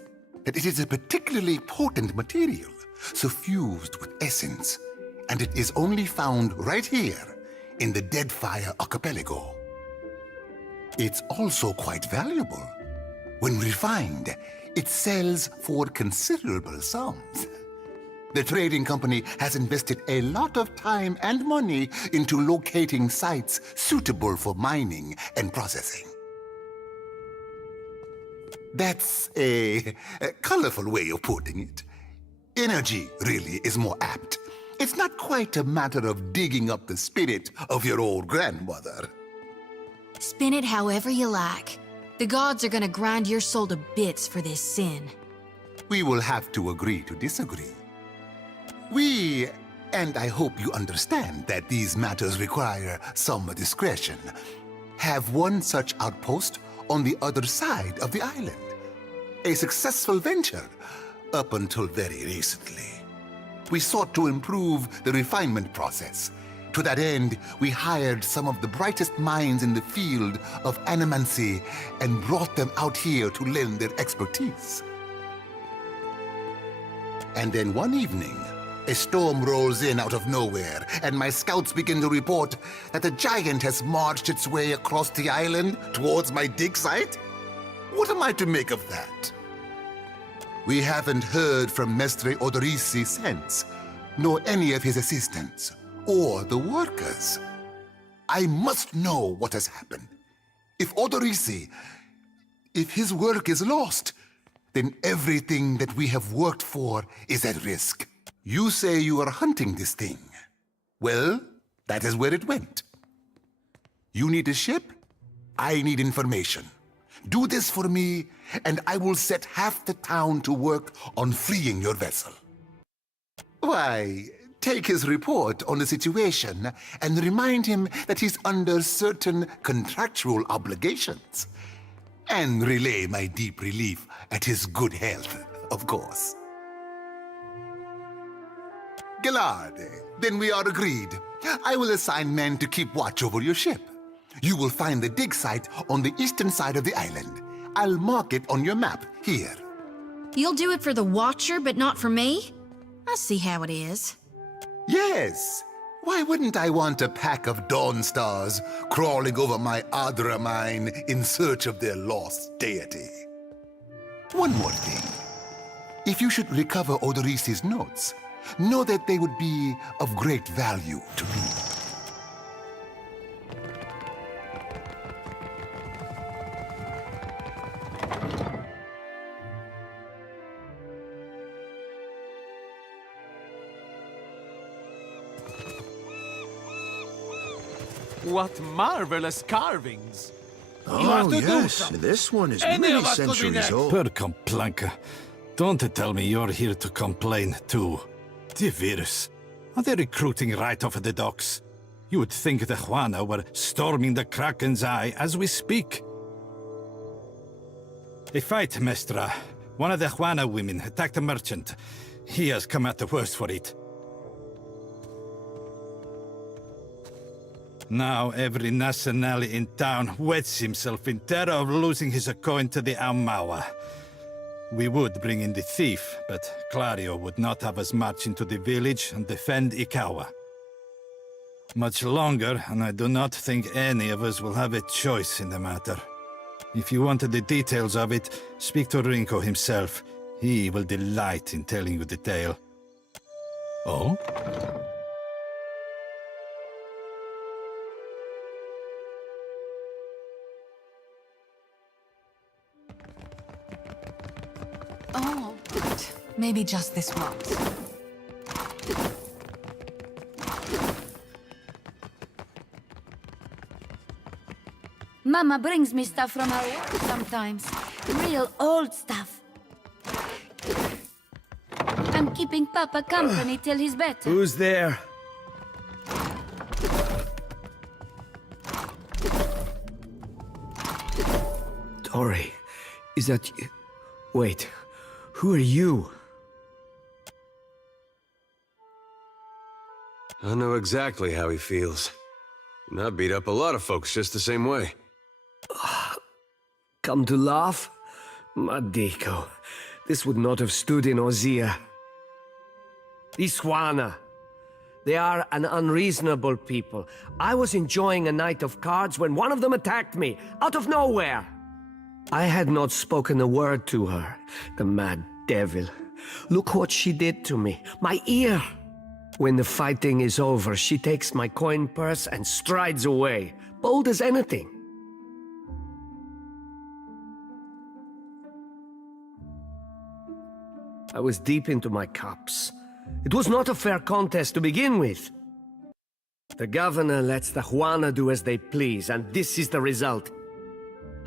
that it is a particularly potent material, suffused with essence, and it is only found right here in the Deadfire Archipelago. It's also quite valuable. When refined, it sells for considerable sums. The trading company has invested a lot of time and money into locating sites suitable for mining and processing. That's a colorful way of putting it. Energy, really, is more apt. It's not quite a matter of digging up the spirit of your old grandmother. Spin it however you like. The gods are gonna grind your soul to bits for this sin. We will have to agree to disagree. We, and I hope you understand that these matters require some discretion, have one such outpost on the other side of the island. A successful venture, up until very recently. We sought to improve the refinement process. To that end, we hired some of the brightest minds in the field of animancy and brought them out here to lend their expertise. And then one evening, a storm rolls in out of nowhere, and my scouts begin to report that a giant has marched its way across the island towards my dig site. What am I to make of that? We haven't heard from Mestre Odorisi since, nor any of his assistants, or the workers. I must know what has happened. If Odorisi, if his work is lost, then everything that we have worked for is at risk. You say you are hunting this thing. Well, that is where it went. You need a ship? I need information. Do this for me, and I will set half the town to work on freeing your vessel. Why, take his report on the situation and remind him that he's under certain contractual obligations. And relay my deep relief at his good health, of course. Gillard, then we are agreed. I will assign men to keep watch over your ship. You will find the dig site on the eastern side of the island. I'll mark it on your map here. You'll do it for the Watcher, but not for me? I see how it is. Yes. Why wouldn't I want a pack of Dawn Stars crawling over my Adra mine in search of their lost deity? One more thing. If you should recover Odorisi's notes, know that they would be of great value to me. What marvelous carvings! Oh, yes, this one is many centuries old. Per complanca. Don't tell me you're here to complain, too. The virus. Are they recruiting right off of the docks? You would think the Juana were storming the Kraken's Eye as we speak. A fight, Mestra. One of the Juana women attacked a merchant. He has come out the worst for it. Now every nationale in town wets himself in terror of losing his coin to the Aumaua. We would bring in the thief, but Clario would not have us march into the village and defend Ikawa. Much longer, and I do not think any of us will have a choice in the matter. If you wanted the details of it, speak to Rinko himself. He will delight in telling you the tale. Oh? Oh, but maybe just this once. Mama brings me stuff from her work sometimes. Real old stuff. I'm keeping Papa company till he's better. Who's there? Tori, is that you? Wait, who are you? I know exactly how he feels. And I beat up a lot of folks just the same way. Come to laugh? Madiko, this would not have stood in Ozia. These Juana, they are an unreasonable people. I was enjoying a night of cards when one of them attacked me, out of nowhere. I had not spoken a word to her, the mad devil. Look what she did to me, my ear. When the fighting is over, she takes my coin purse and strides away, bold as anything. I was deep into my cups. It was not a fair contest to begin with. The governor lets the Juana do as they please, and this is the result.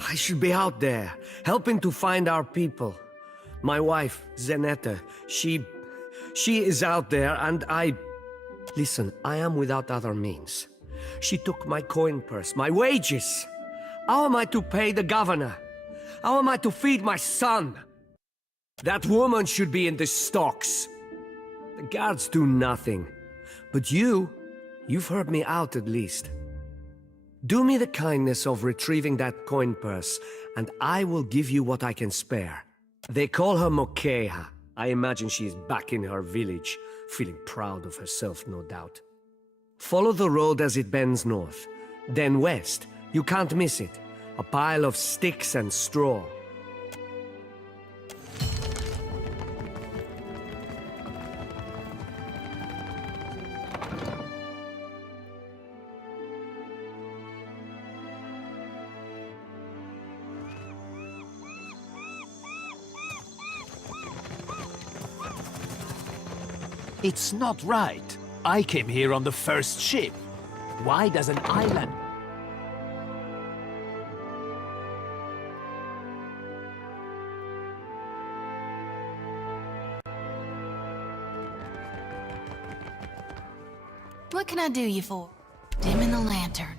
I should be out there, helping to find our people. My wife, Zenetta, she is out there, and I... Listen, I am without other means. She took my coin purse, my wages. How am I to pay the governor? How am I to feed my son? That woman should be in the stocks. The guards do nothing. But you've heard me out at least. Do me the kindness of retrieving that coin purse, and I will give you what I can spare. They call her Mokeha. I imagine she is back in her village, feeling proud of herself, no doubt. Follow the road as it bends north. Then west. You can't miss it. A pile of sticks and straw. It's not right. I came here on the first ship. Why does an island... What can I do you for? Dimming the lantern.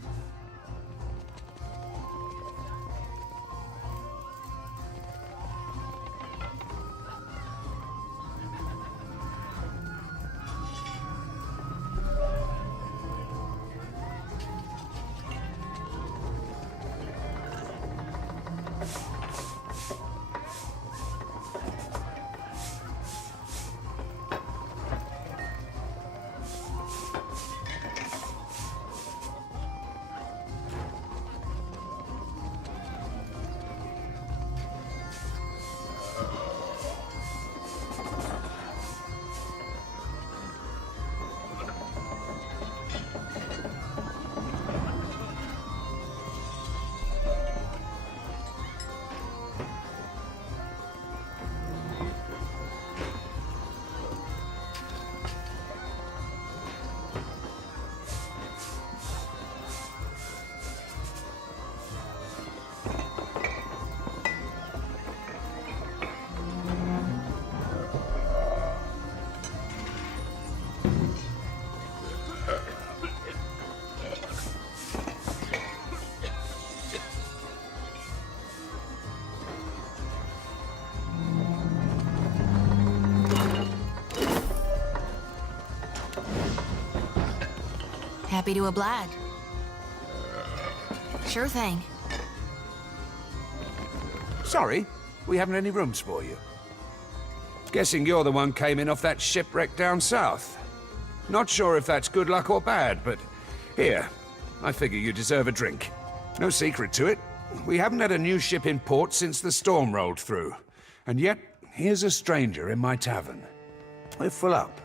Happy to oblige. Sure thing. Sorry, we haven't any rooms for you. Guessing you're the one came in off that shipwreck down south. Not sure if that's good luck or bad, but here, I figure you deserve a drink. No secret to it. We haven't had a new ship in port since the storm rolled through. And yet, here's a stranger in my tavern. We're full up.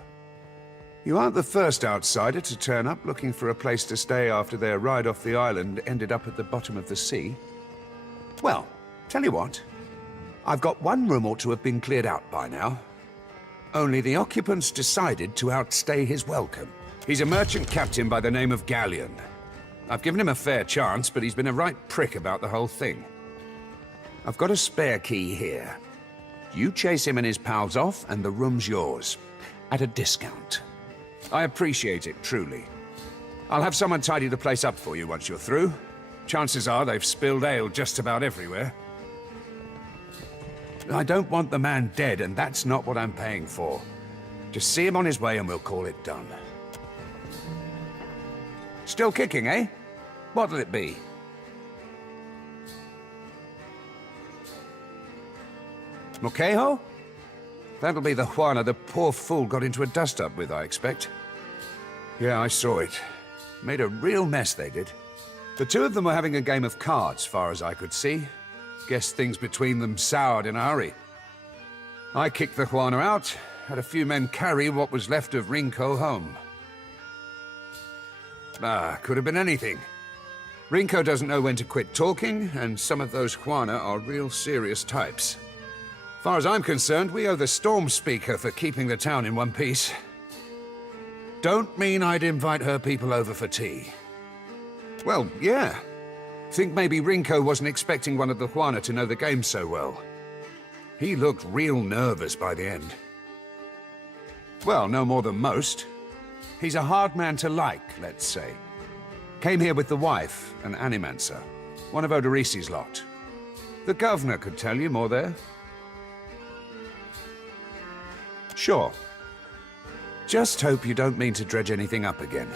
You aren't the first outsider to turn up looking for a place to stay after their ride off the island ended up at the bottom of the sea. Well, tell you what. I've got one room ought to have been cleared out by now. Only the occupants decided to outstay his welcome. He's a merchant captain by the name of Galleon. I've given him a fair chance, but he's been a right prick about the whole thing. I've got a spare key here. You chase him and his pals off, and the room's yours. At a discount. I appreciate it, truly. I'll have someone tidy the place up for you once you're through. Chances are they've spilled ale just about everywhere. I don't want the man dead, and that's not what I'm paying for. Just see him on his way and we'll call it done. Still kicking, eh? What'll it be? Moquejo? That'll be the Juana the poor fool got into a dust-up with, I expect. Yeah, I saw it. Made a real mess, they did. The two of them were having a game of cards, far as I could see. Guess things between them soured in a hurry. I kicked the Juana out, had a few men carry what was left of Rinko home. Could have been anything. Rinko doesn't know when to quit talking, and some of those Juana are real serious types. Far as I'm concerned, we owe the Storm Speaker for keeping the town in one piece. Don't mean I'd invite her people over for tea. Well, yeah. Think maybe Rinko wasn't expecting one of the Juana to know the game so well. He looked real nervous by the end. Well, no more than most. He's a hard man to like, let's say. Came here with the wife, an animancer, one of Odorisi's lot. The governor could tell you more there. Sure. Just hope you don't mean to dredge anything up again.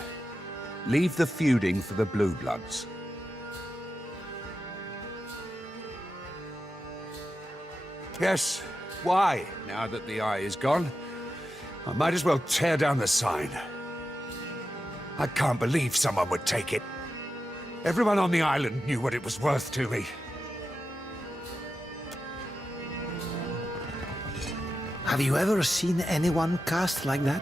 Leave the feuding for the Blue Bloods. Yes, why, now that the eye is gone? I might as well tear down the sign. I can't believe someone would take it. Everyone on the island knew what it was worth to me. Have you ever seen anyone cast like that?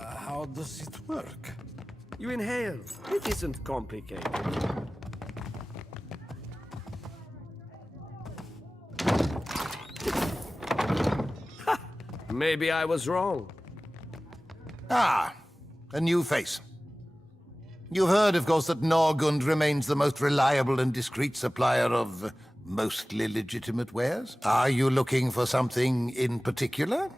How does it work? You inhale. It isn't complicated. Ha! Maybe I was wrong. Ah, a new face. You've heard, of course, that Norgund remains the most reliable and discreet supplier of mostly legitimate wares. Are you looking for something in particular?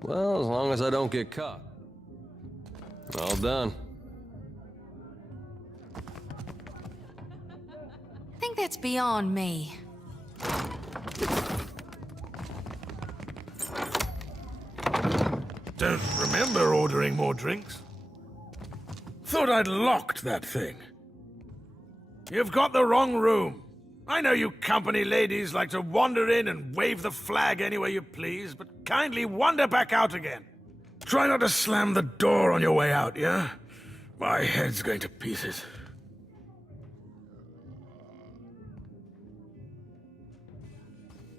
Well, as long as I don't get caught. All done. I think that's beyond me. Don't remember ordering more drinks. Thought I'd locked that thing. You've got the wrong room. I know you company ladies like to wander in and wave the flag anywhere you please, but kindly wander back out again. Try not to slam the door on your way out, yeah? My head's going to pieces.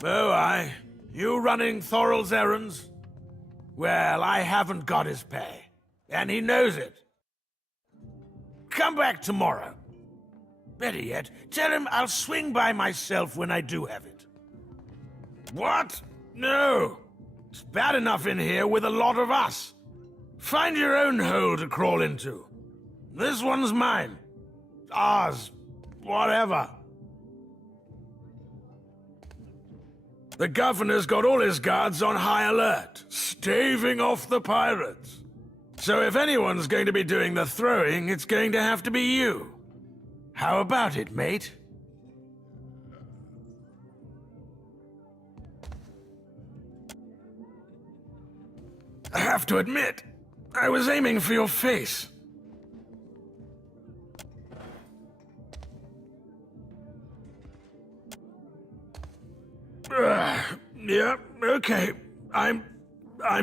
Oh, aye. You running Thorol's errands? Well, I haven't got his pay, and he knows it. Come back tomorrow. Better yet, tell him I'll swing by myself when I do have it. What? No. It's bad enough in here with a lot of us. Find your own hole to crawl into. This one's mine. Ours. Whatever. The governor's got all his guards on high alert, staving off the pirates. So if anyone's going to be doing the throwing, it's going to have to be you. How about it, mate? I have to admit, I was aiming for your face. Yeah, okay. I'm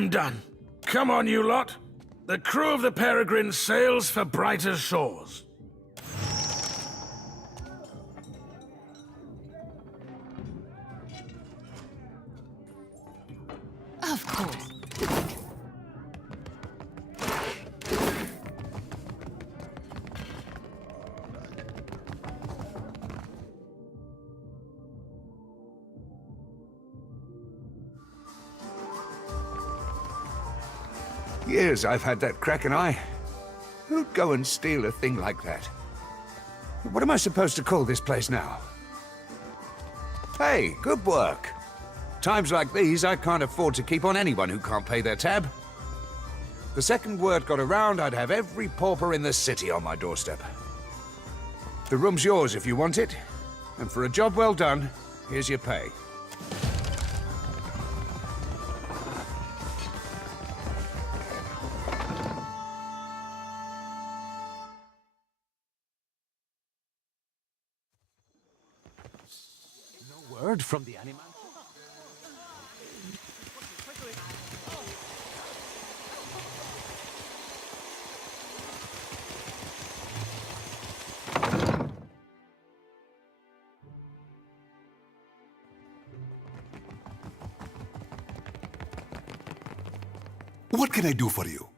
done. Come on, you lot. The crew of the Peregrine sails for brighter shores. Of course. Years I've had that cracking eye. Who'd go and steal a thing like that? What am I supposed to call this place now? Hey, good work. Times like these, I can't afford to keep on anyone who can't pay their tab. The second word got around, I'd have every pauper in the city on my doorstep. The room's yours if you want it, and for a job well done, here's your pay. No word from the animal. What can I do for you?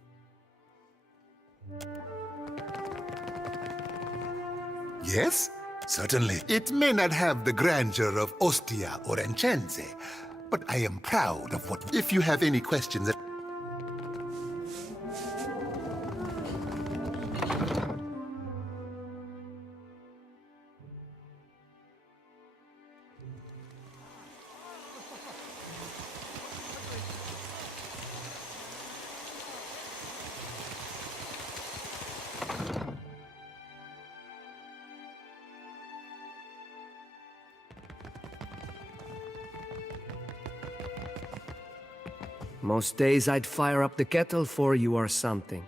Yes, certainly. It may not have the grandeur of Ostia or Enchense, but I am proud of what... If you have any questions... Most days I'd fire up the kettle for you or something.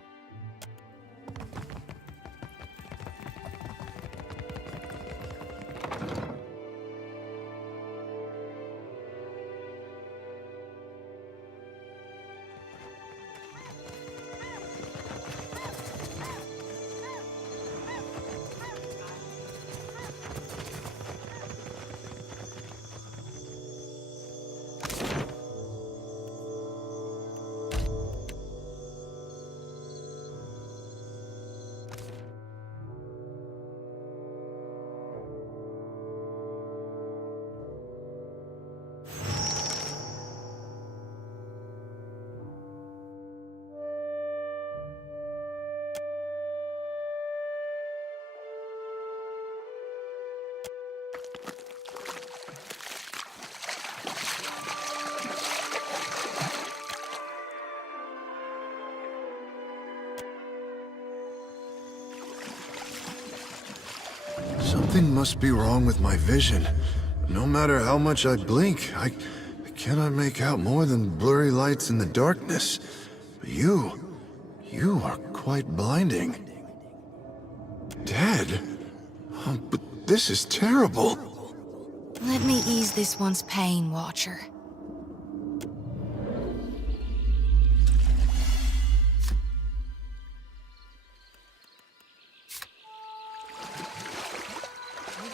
Something must be wrong with my vision. No matter how much I blink, I cannot make out more than blurry lights in the darkness. But you are quite blinding. Dead? Oh, but this is terrible. Let me ease this one's pain, Watcher.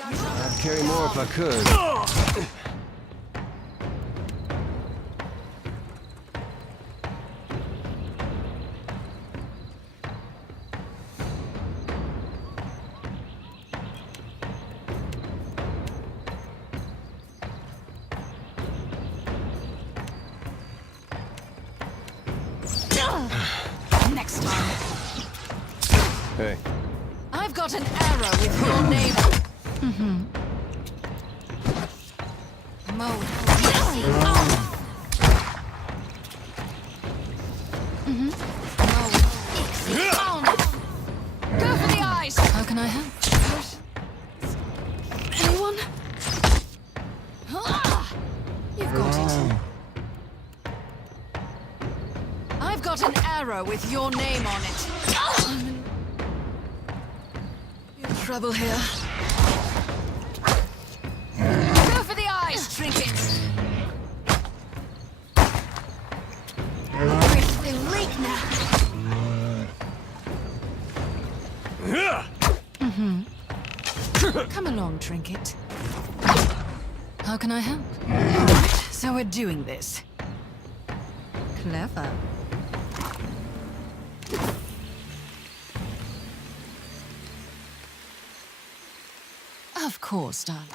I'd carry more if I could. Next time. Hey. I've got an arrow with your name. Mode. Go for the eyes. How can I help? Anyone? You've got it. I've got an arrow with your name on it. You're in trouble here. Go for the eyes, trinket. Where's the leak now? Come along, trinket. How can I help? Alright, so we're doing this. Clever. Of course, darling.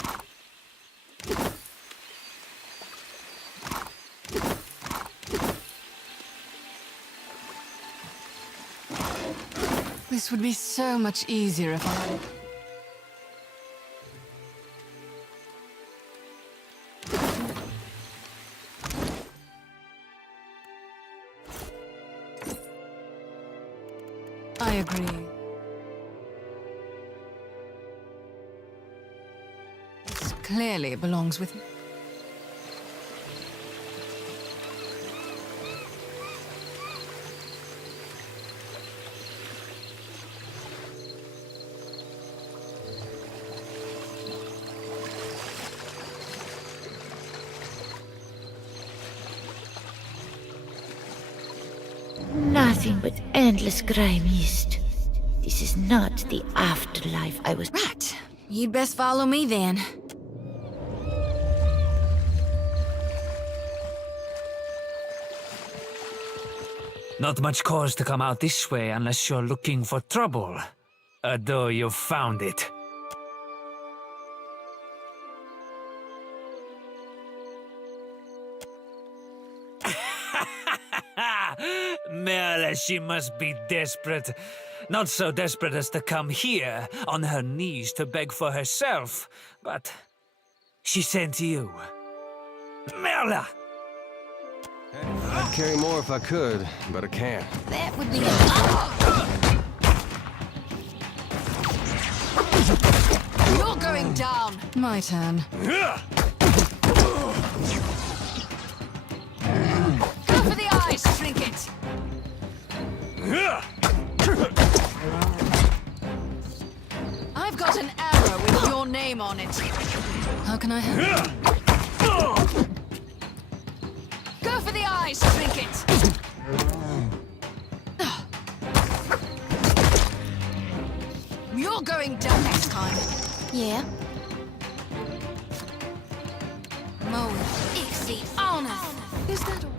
This would be so much easier if I... I agree. This clearly belongs with me. Nothing but endless grey mist. This is not the afterlife I was... Right. You'd best follow me then. Not much cause to come out this way unless you're looking for trouble. Though you've found it. Merle, she must be desperate. Not so desperate as to come here, on her knees to beg for herself, but she sent you. Merle! I'd carry more if I could, but I can't. That would be You're going down! my turn. Go for the eyes, trinket! I've got an arrow with your name on it. How can I help? Go for the eyes, trinket! You're going down next time. Yeah? Mo. It's the honor. Is that all?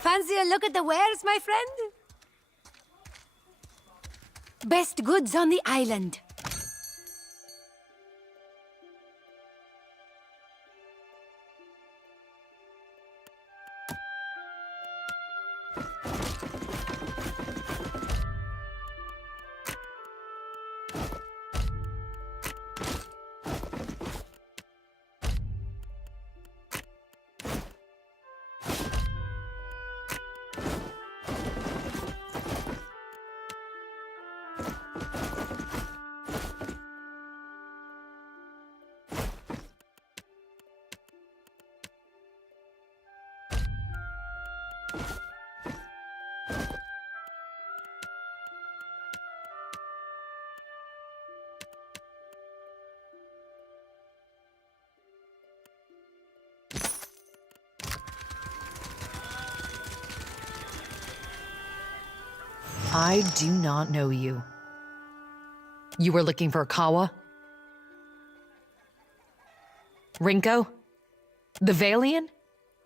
Fancy a look at the wares, my friend? Best goods on the island. I do not know you. You were looking for Kawa? Rinko? The Valian?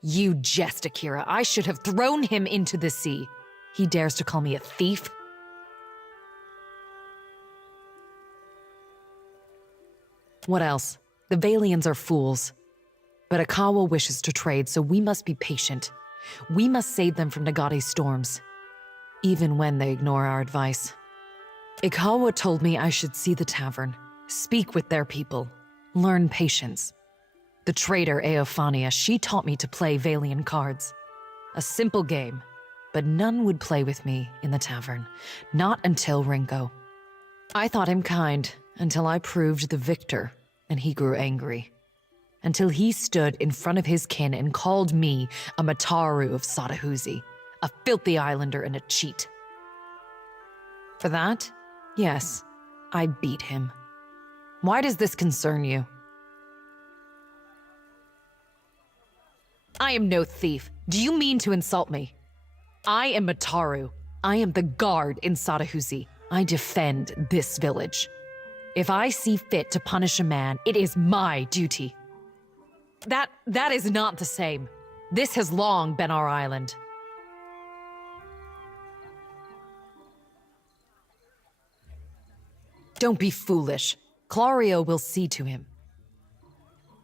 You jest, Akira. I should have thrown him into the sea. He dares to call me a thief? What else? The Valians are fools. But Akawa wishes to trade, so we must be patient. We must save them from Nagate's storms, even when they ignore our advice. Ikawa told me I should see the tavern, speak with their people, learn patience. The trader Eophania, she taught me to play Valian cards. A simple game, but none would play with me in the tavern, not until Rinko. I thought him kind until I proved the victor, and he grew angry. Until he stood in front of his kin and called me a Mataru of Sadahuzi, a filthy islander and a cheat. For that, yes, I beat him. Why does this concern you? I am no thief. Do you mean to insult me? I am Mataru. I am the guard in Sadahuzi. I defend this village. If I see fit to punish a man, it is my duty. That is not the same. This has long been our island. Don't be foolish. Clario will see to him.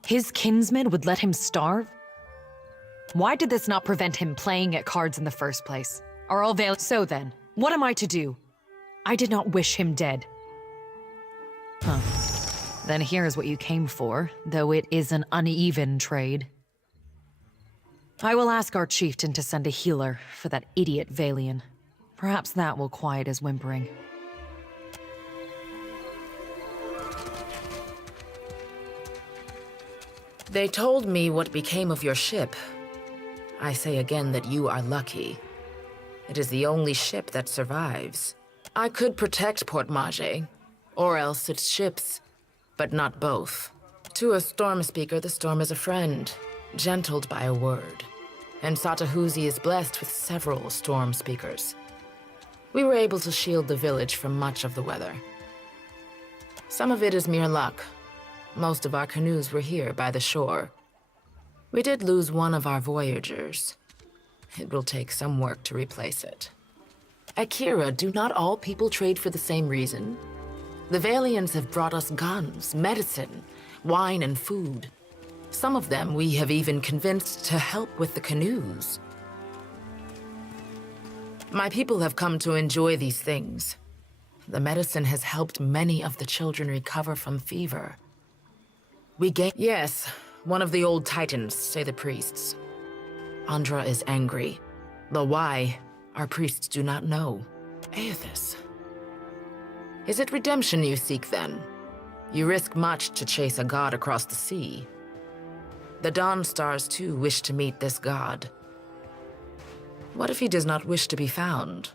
His kinsmen would let him starve? Why did this not prevent him playing at cards in the first place? Are all veil— So then, what am I to do? I did not wish him dead. Huh. Then here's what you came for, though it is an uneven trade. I will ask our chieftain to send a healer for that idiot Valian. Perhaps that will quiet his whimpering. They told me what became of your ship. I say again that you are lucky. It is the only ship that survives. I could protect Port Mage, or else its ships, but not both. To a storm speaker, the storm is a friend, gentled by a word. And Satahuzi is blessed with several storm speakers. We were able to shield the village from much of the weather. Some of it is mere luck. Most of our canoes were here by the shore. We did lose one of our voyagers. It will take some work to replace it. Akira, do not all people trade for the same reason? The Valians have brought us guns, medicine, wine, and food. Some of them we have even convinced to help with the canoes. My people have come to enjoy these things. The medicine has helped many of the children recover from fever. Yes, one of the old titans, say the priests. Andra is angry. The why, our priests do not know. Aethys. Is it redemption you seek, then? You risk much to chase a god across the sea. The Dawn Stars, too, wish to meet this god. What if he does not wish to be found?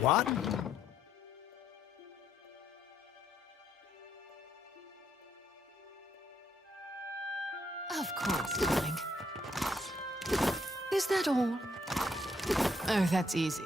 What? Of course, darling. Is that all? Oh, that's easy.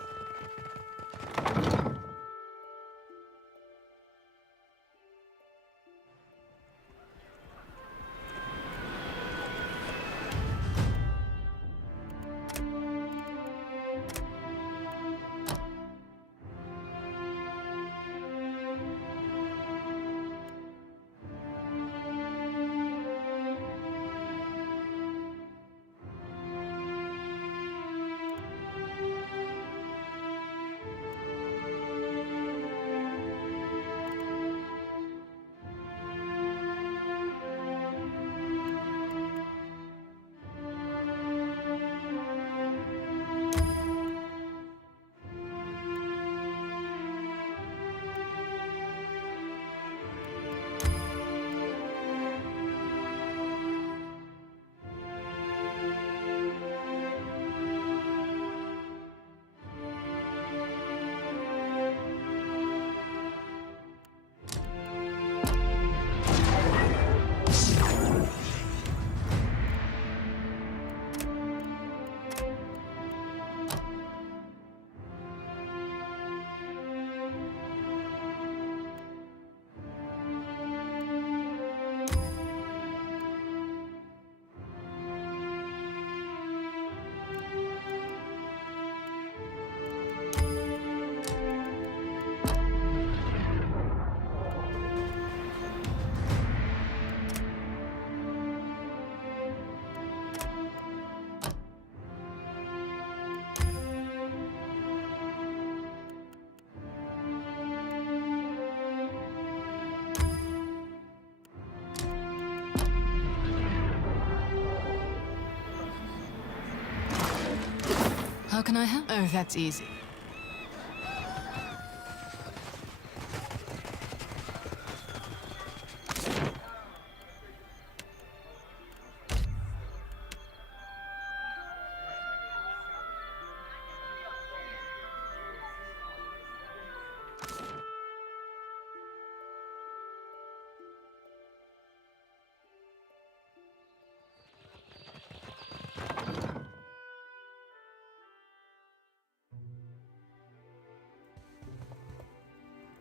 How can I help? Oh, that's easy.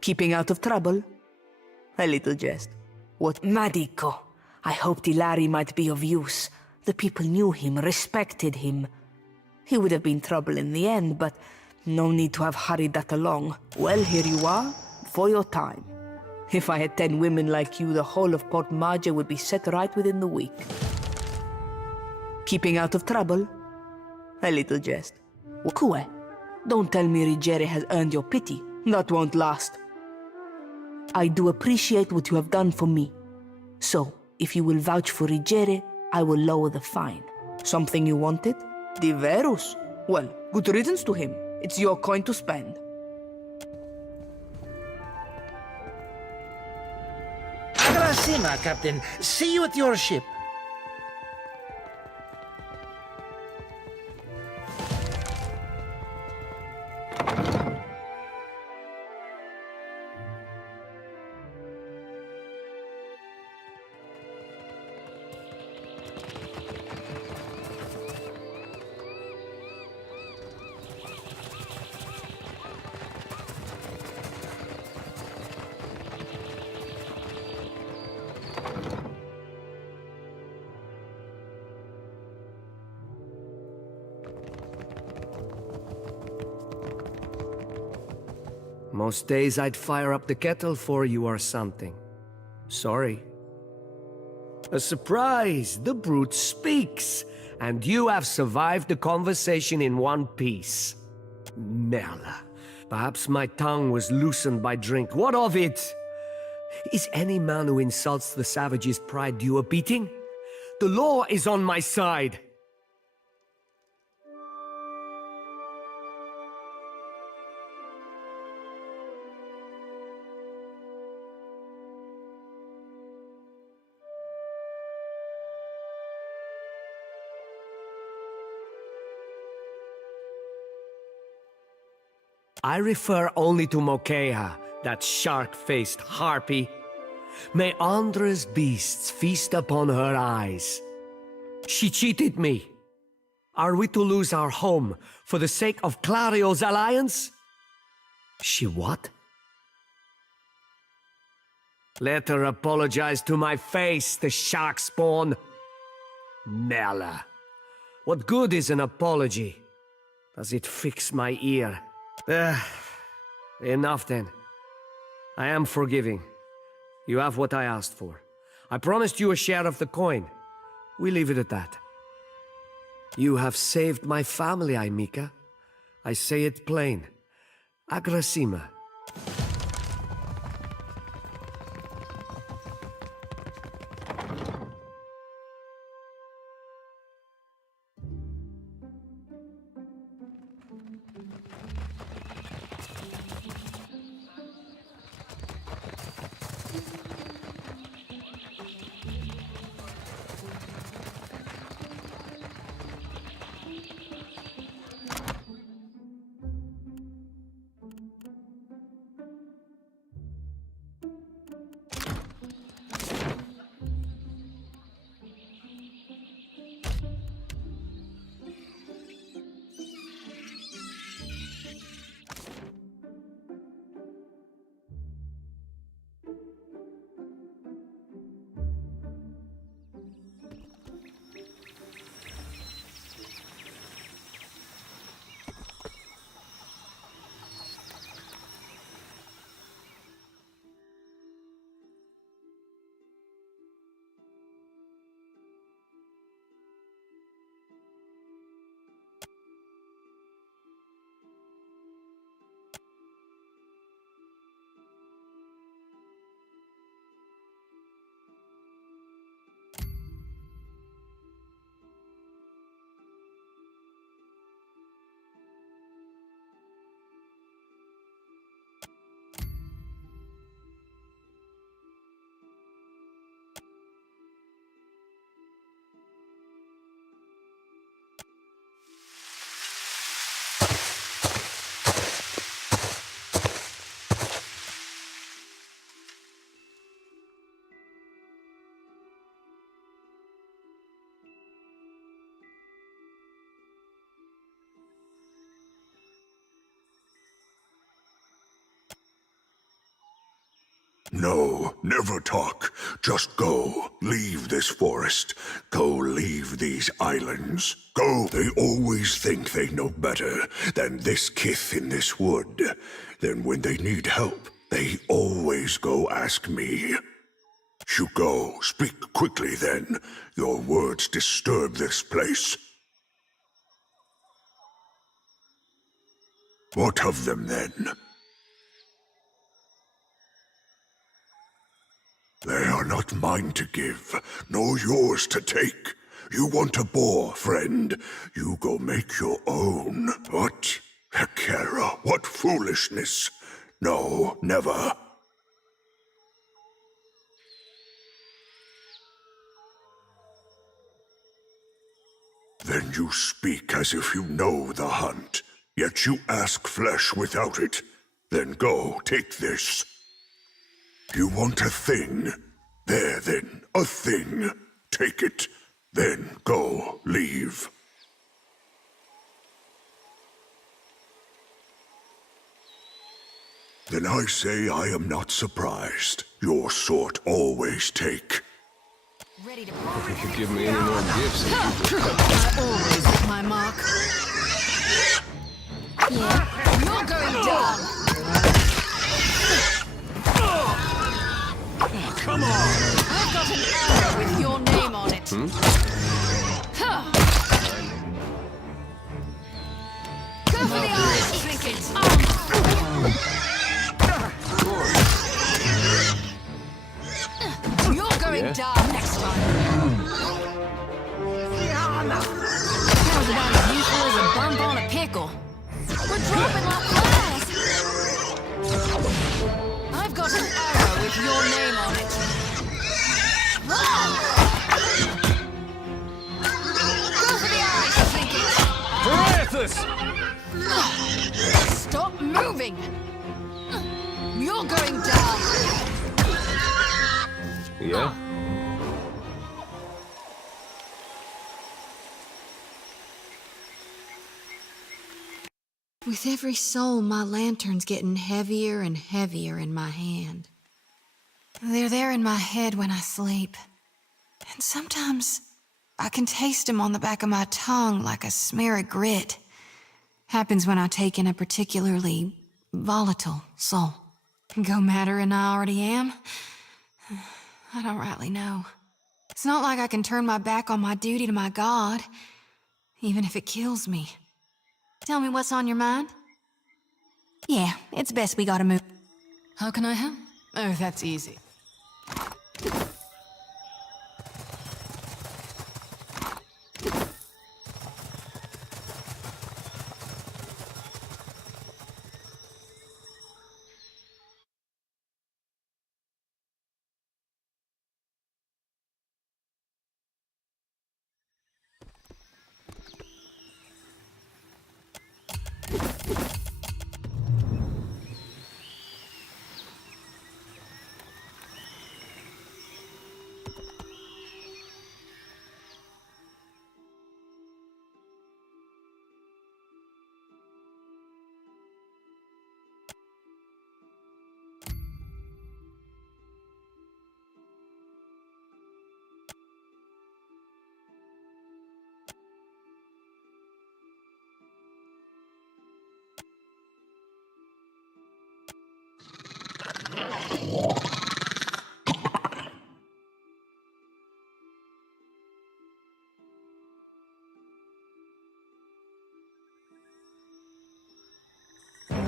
Keeping out of trouble? A little jest. What? Madico. I hoped Ilari might be of use. The people knew him, respected him. He would have been trouble in the end, but no need to have hurried that along. Well, here you are, for your time. If I had 10 women like you, the whole of Port Maja would be set right within the week. Keeping out of trouble? A little jest. Kue, don't tell me Rigere has earned your pity. That won't last. I do appreciate what you have done for me. So, if you will vouch for Rigere, I will lower the fine. Something you wanted? Diverus? Well, good riddance to him. It's your coin to spend. Grasima, Captain. See you at your ship. Most days I'd fire up the kettle for you or something. Sorry. A surprise! The brute speaks! And you have survived the conversation in one piece. Merla. Perhaps my tongue was loosened by drink. What of it? Is any man who insults the savage's pride due a beating? The law is on my side! I refer only to Mokeha, that shark-faced harpy. May Andra's beasts feast upon her eyes. She cheated me. Are we to lose our home for the sake of Clario's alliance? She what? Let her apologize to my face, the shark spawn. Merla. What good is an apology? Does it fix my ear? Enough then. I am forgiving. You have what I asked for. I promised you a share of the coin. We leave it at that. You have saved my family, Aimika. I say it plain. Agrasima. No, never talk. Just go. Leave this forest. Go leave these islands. Go. They always think they know better than this kith in this wood. Then when they need help, they always go ask me. You go. Speak quickly then. Your words disturb this place. What of them then? They are not mine to give, nor yours to take. You want a boar, friend? You go make your own. What? Hekera, what foolishness! No, never. Then you speak as if you know the hunt, yet you ask flesh without it. Then go, take this. You want a thing? There then, a thing. Take it. Then go, leave. Then I say I am not surprised. Your sort always take. Ready to If you could give me any more gifts. I always hit my mark. Yeah, you're going down. Come on! I've got an arrow with your name on it. Huh. Go for the eyes, trinket! You're going down next time. Sounds about as useful as a bump on a pickle. We're dropping like flies. I've got an arrow with your name on it. Go for the eyes, trinket! Stop moving! You're going down! Yeah? With every soul, my lantern's getting heavier and heavier in my hand. They're there in my head when I sleep. And sometimes I can taste them on the back of my tongue like a smear of grit. Happens when I take in a particularly volatile soul. Go madder than I already am? I don't rightly know. It's not like I can turn my back on my duty to my God, even if it kills me. Tell me what's on your mind? Yeah, it's best we gotta move. How can I help? Oh, that's easy.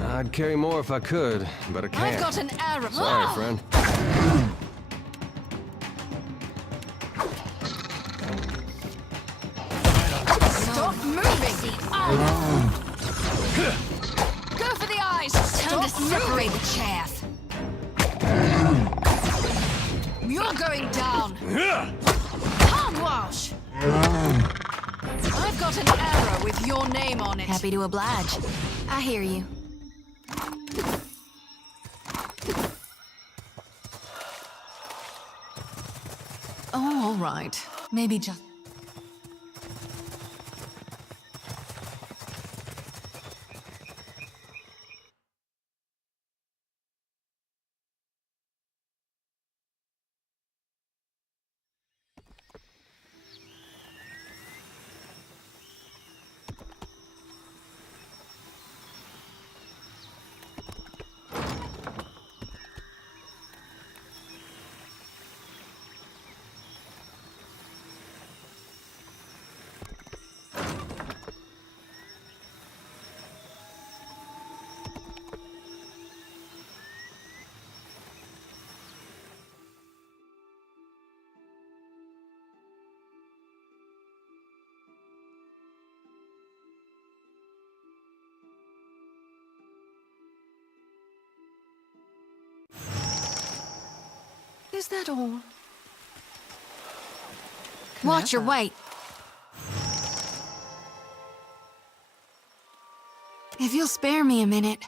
I'd carry more if I could, but I can't. I've got an arrow. Sorry, friend. Stop moving! Go for the eyes! Time to separate the chaff. You're going down. Palm wash. I've got an arrow with your name on it. Happy to oblige. I hear you. Oh, all right. Maybe just... Is that all? Watch your weight. If you'll spare me a minute,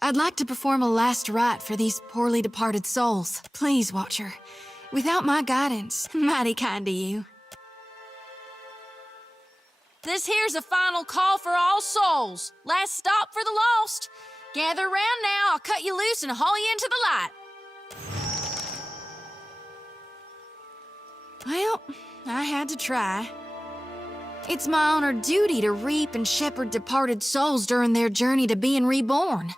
I'd like to perform a last rite for these poorly departed souls. Please, Watcher. Without my guidance, mighty kind of you. This here's a final call for all souls. Last stop for the lost. Gather round now, I'll cut you loose and haul you into the light. Well, I had to try. It's my honored duty to reap and shepherd departed souls during their journey to being reborn.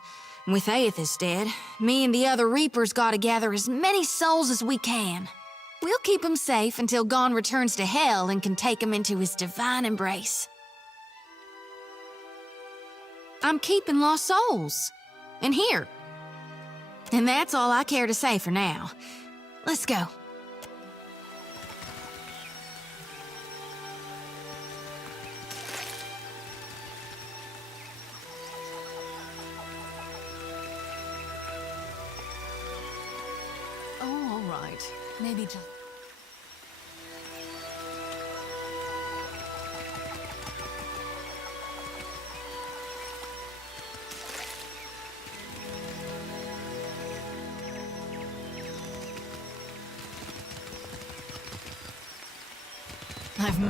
With Aethys dead, me and the other reapers gotta gather as many souls as we can. We'll keep them safe until Gon returns to Hell and can take them into his divine embrace. I'm keeping lost souls. And here. And that's all I care to say for now. Let's go. Oh, all right. Maybe just...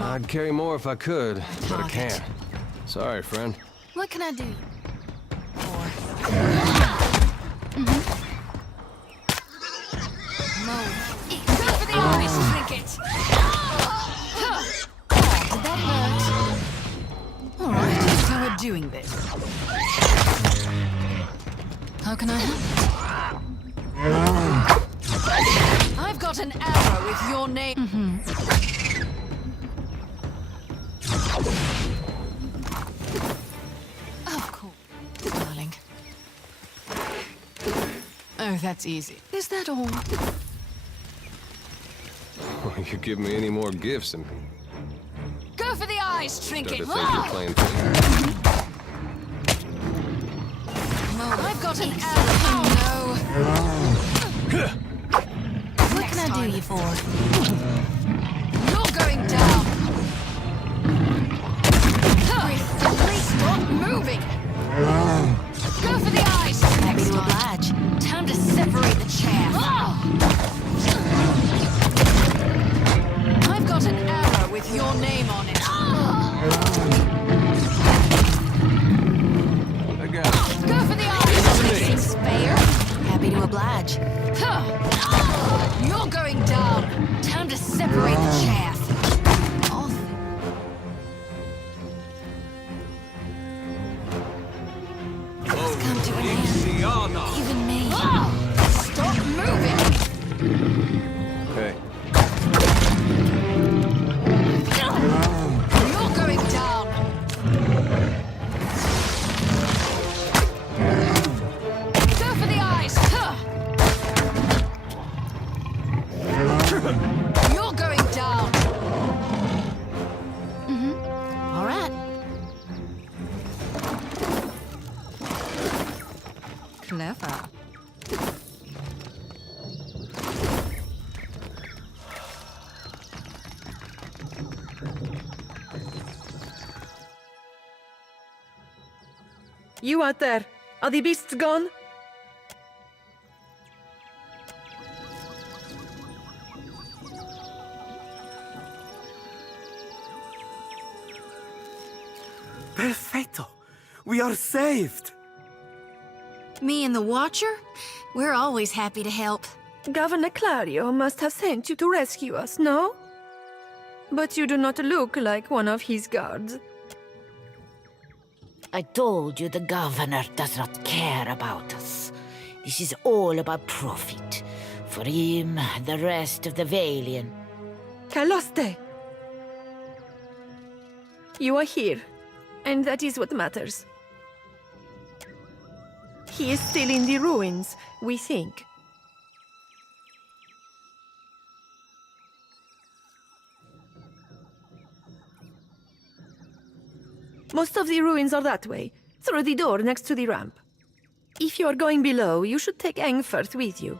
I'd carry more if I could, but I can't. Sorry, friend. What can I do? Go for the eyes, trinket! Did that hurt? All right, so we're doing this. How can I help? I've got an arrow with your name. Oh, cool. Darling. Oh, that's easy. Is that all? You give me any more gifts and Go for the eyes, start trinket! to think you're playing fair. I've got an arrow. Oh, no. What can I do you for? You're going down. Please stop moving. Go for the eyes. Happy to oblige. Time to separate the chaff. I've got an arrow with your name on it. I got it. Go for the eyes. Seems spare. Happy to oblige. You're going down. Time to separate the chaff. It's come to an end. Even me. Stop moving. Hey. You're going down. Go for the eyes. You're going down. All right. Clever. You out there, are the beasts gone? Perfetto! We are saved! Me and the Watcher? We're always happy to help. Governor Clario must have sent you to rescue us, no? But you do not look like one of his guards. I told you the governor does not care about us. This is all about profit. For him, the rest of the Valian. Caloste! You are here, and that is what matters. He is still in the ruins, we think. Most of the ruins are that way, through the door next to the ramp. If you are going below, you should take Engfirth with you.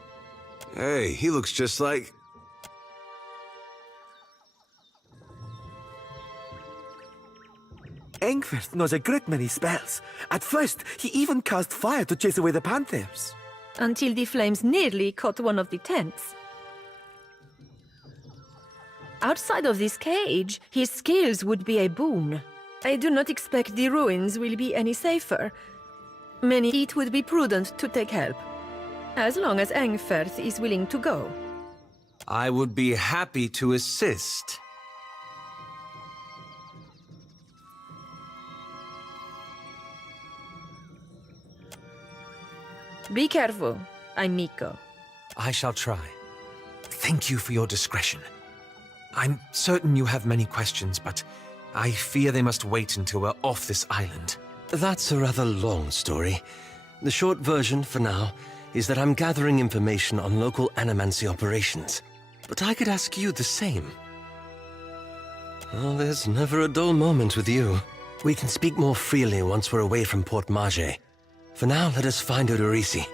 Hey, he looks just like... Engfirth knows a great many spells. At first, he even cast fire to chase away the panthers. Until the flames nearly caught one of the tents. Outside of this cage, his skills would be a boon. I do not expect the ruins will be any safer. It would be prudent to take help, as long as Engfirth is willing to go. I would be happy to assist. Be careful, I'm Miko. I shall try. Thank you for your discretion. I'm certain you have many questions, but I fear they must wait until we're off this island. That's a rather long story. The short version, for now, is that I'm gathering information on local animancy operations. But I could ask you the same. Oh, there's never a dull moment with you. We can speak more freely once we're away from Port Mage. For now, let us find Odorisi.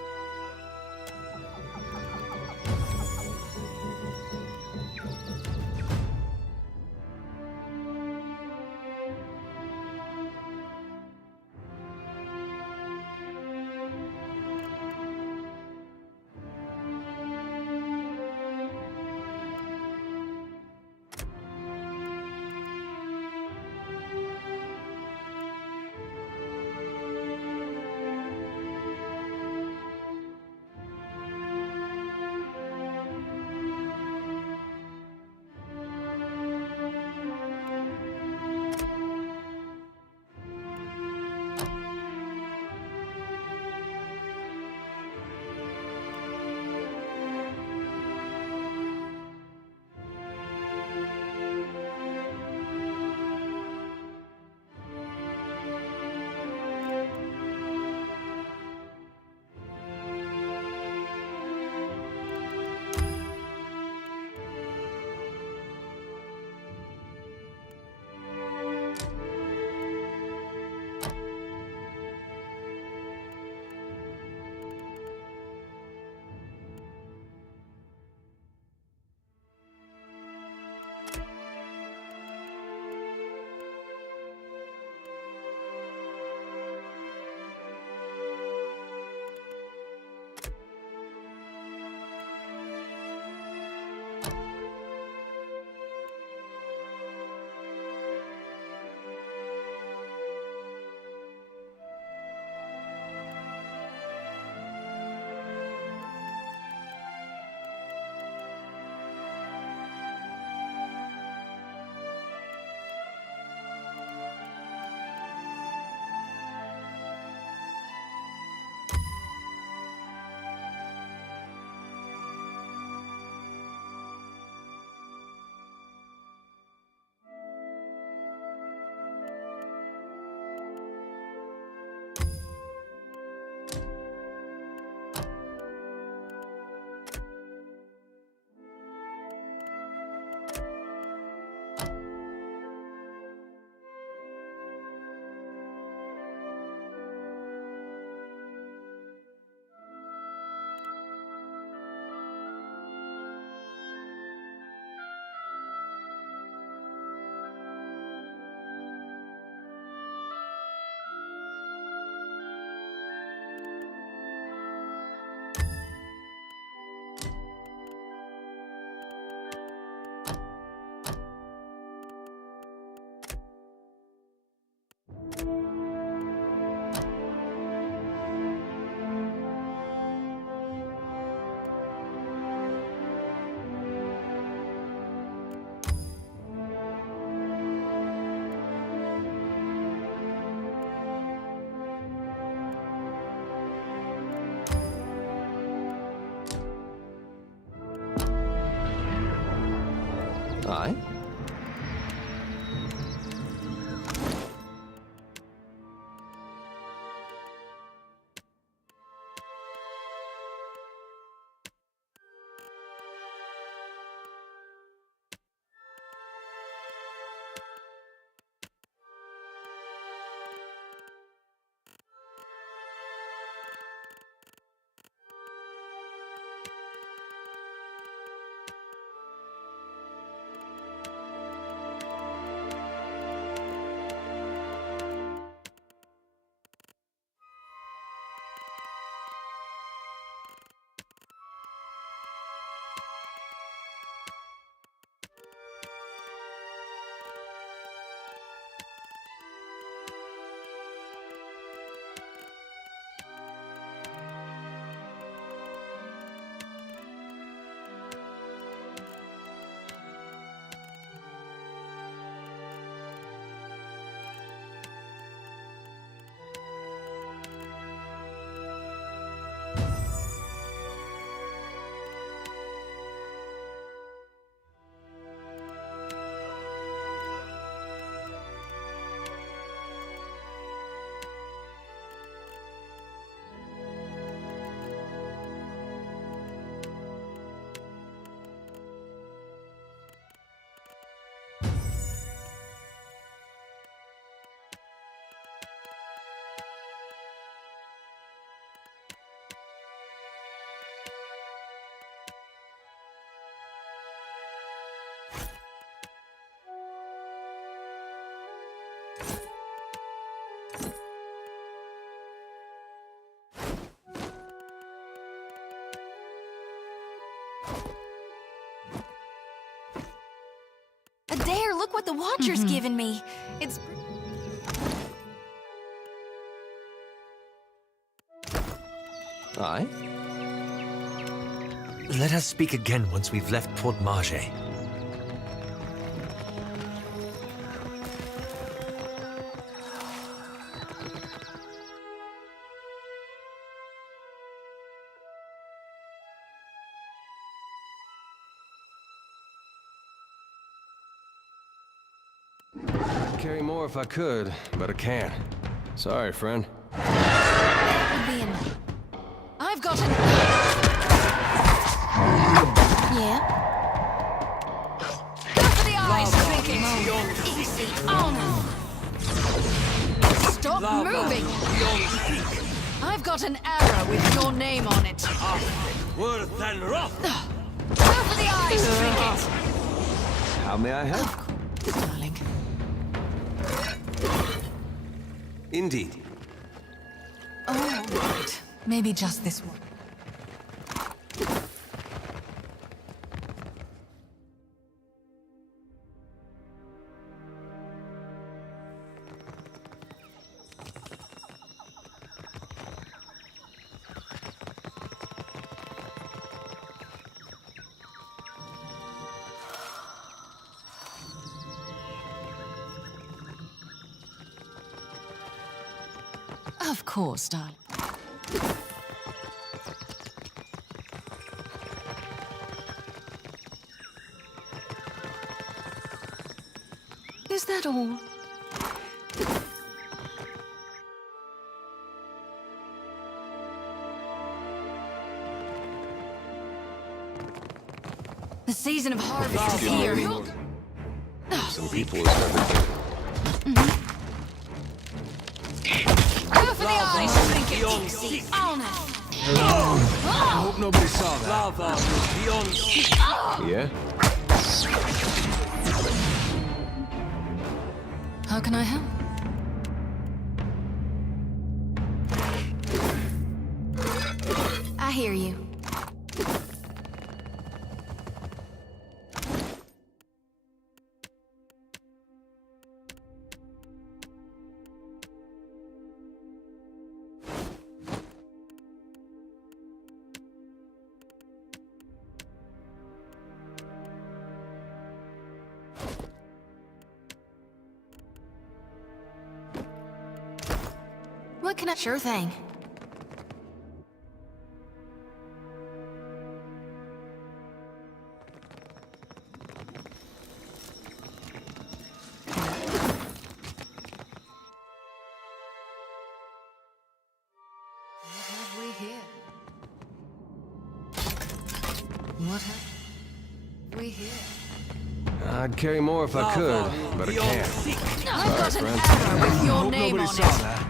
what the Watcher's given me. It's... Aye? Let us speak again once we've left Port Marge. I'd carry more if I could, but I can't. Sorry, friend. I've got an... Yeah? Go for the eyes, trinket! Easy on! Stop moving! I've got an arrow with your name on it. Worse than rough. Go for the eyes, trinket! How may I help? Darling. Indeed. Oh, right. Maybe just this one. Of course, darling. Is that all? The season of harvest is here. Some people will start to... Go for the eyes, trinket! Easy on! I hope nobody saw that. Yeah? How can I help? I hear you. What can I... Sure thing. What have we here? What have we here? I'd carry more if I could, but I can't. I've got Sorry, an friend. arrow with your name on it.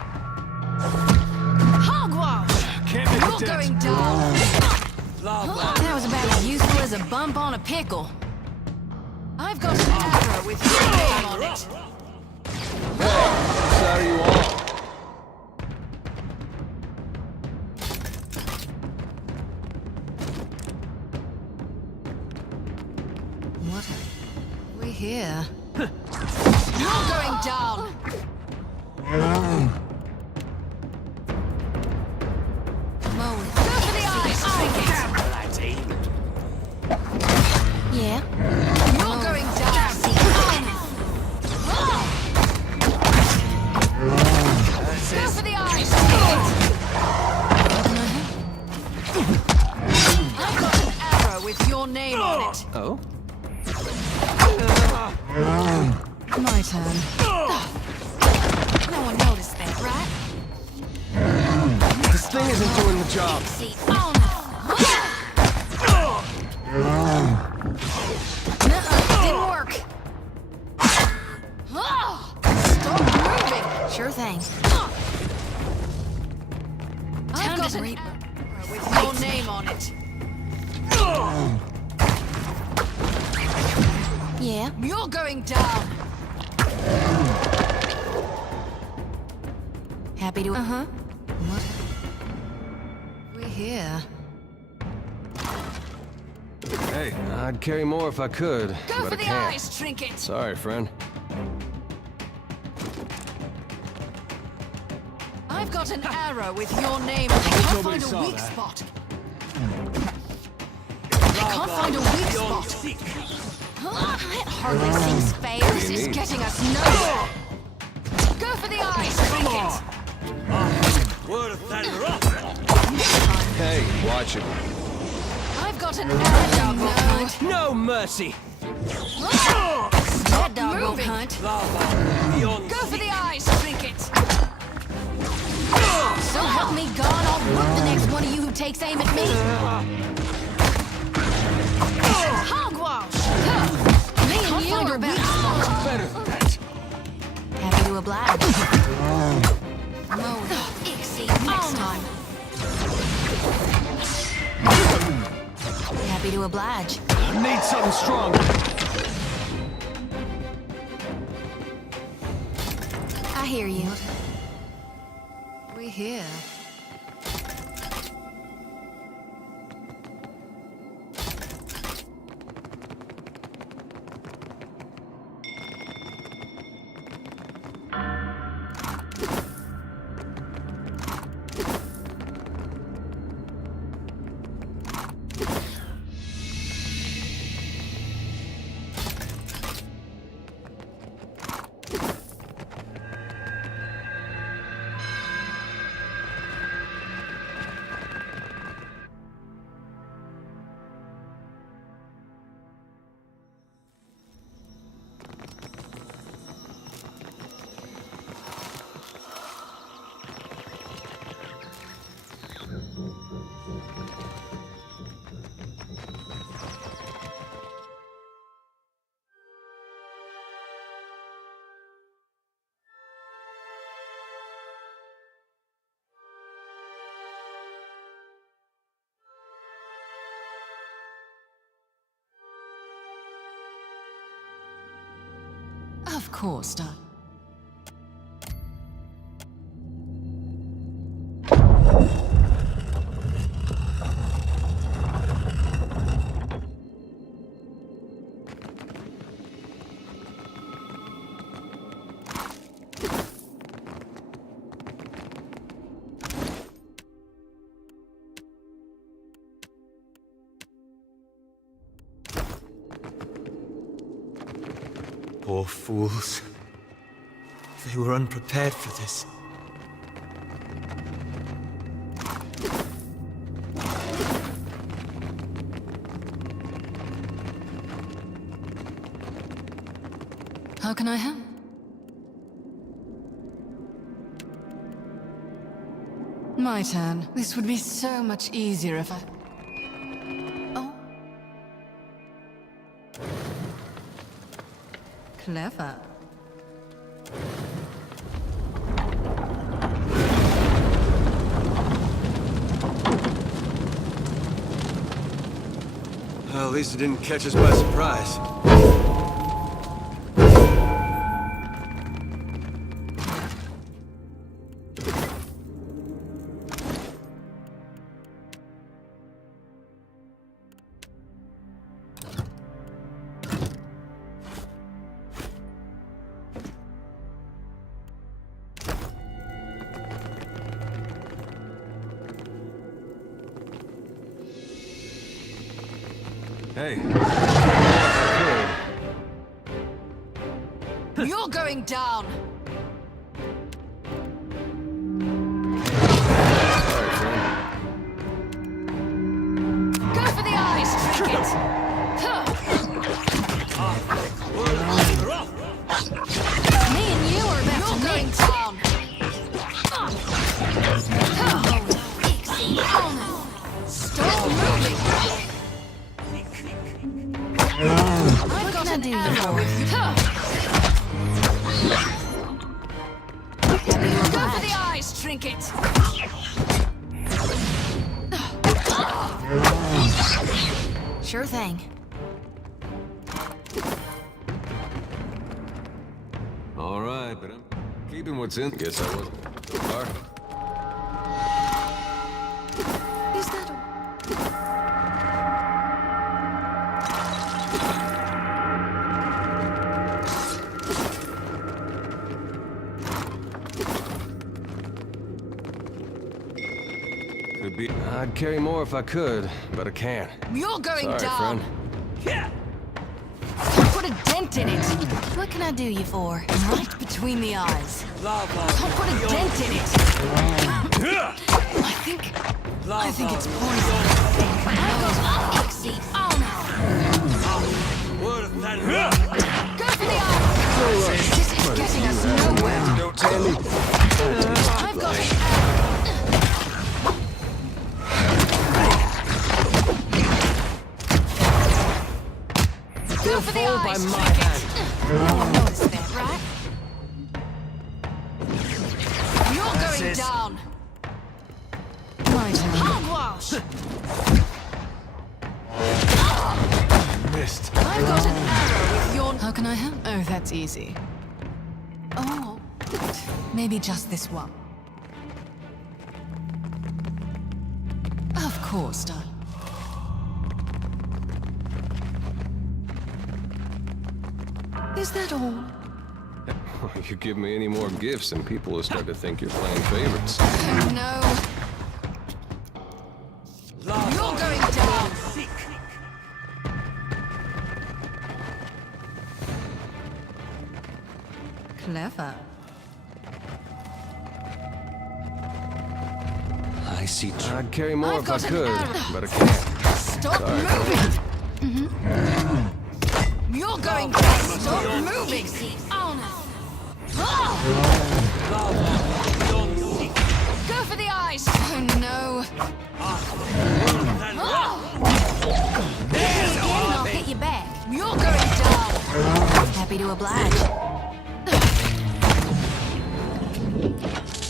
Hogwash! You're going down! That was about as useful as a bump on a pickle. I've got an arrow with your name on it. Sorry you all. What have we here? You're going down! Go for the eyes, trinket! Yeah? You're going down! Go for the eyes, trinket! I've got an arrow with your name on it. Oh? My turn. No one noticed that, right? This thing isn't doing the job. See, on! Didn't work. Stop moving! Sure thing. I've got an arrow with your name on it. Yeah? You're going down! Happy to... Uh-huh. What? We're here. Hey, I'd carry more if I could, Go but for I the can't. eyes, trinket! Sorry, friend. I've got an arrow with your name. I can't find a weak spot. I can't find a weak spot. It hardly seems fair. This is getting us nowhere. Go for the eyes, trinket. Hey, watch it. I've got an arrow. Dog won't hunt. No mercy! Stop dog won't moving. hunt. Go for the eyes, trinket. So help me God, I'll whoop the next one of you who takes aim at me. Hogwash! Me and you are better. Better than that. Happy to oblige. Mow the Ixie next time. Happy to oblige. Need something strong. I hear you. We here. Of course, darling. Poor fools. They were unprepared for this. How can I help? My turn. This would be so much easier if I... Oh. Clever. Well, at least it didn't catch us by surprise. Hey. You're going down! Go for the eyes, trinket! Me and you are about to going down! Stop moving! I've got an arrow with you. Go for the eyes, trinket! Sure thing. All right, but I'm keeping what's in. Guess I wasn't so far. Is that Could be. I'd carry more if I could, but I can't. You're going Sorry, down. friend. Yeah. Put a dent in it. What can I do you for? Right between the eyes. Can't put a dent in it. I think it's poison. Oh no. Go for the eye. This is getting us nowhere. Don't tell me. I've got it. Go for the eyes. By my hand. No one noticed that, right? You're going down. Right. Hogwash. Missed. I've got an arrow with your... How can I help? Oh, that's easy. Oh, Maybe just this one. Of course, darling. Is that all? You give me any more gifts and people will start to think you're playing favorites. Oh no. You're going down. Clever. I see. I'd carry more I've if I got an could, arrow. but I can't. Stop Sorry. moving. You're going down. Stop moving. Oh no. Go for the eyes. Oh no. I'll hit you back. You're going down. Happy to oblige.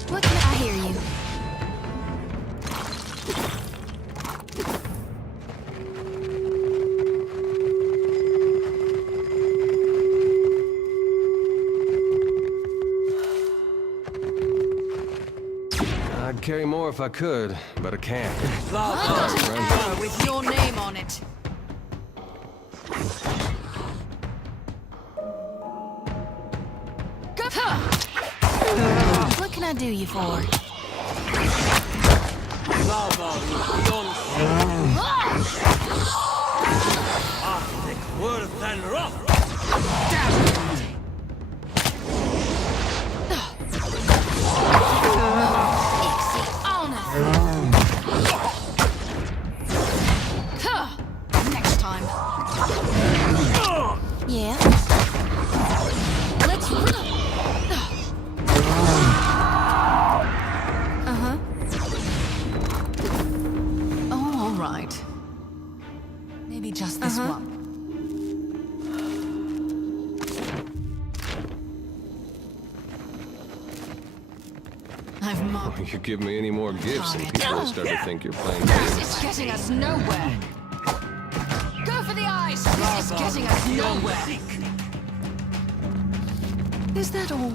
What can I hear you? I'd carry more if I could, but I can't. I've got an arrow with your name on it. Go. What can I do you for? Next time. Yeah? Let's. Uh-huh. Oh, all right. Maybe just this one. I've marked. You give me any more gifts and people will start to think you're playing This favorites. is getting us nowhere. Go for the eyes. This is getting us nowhere. Is that all?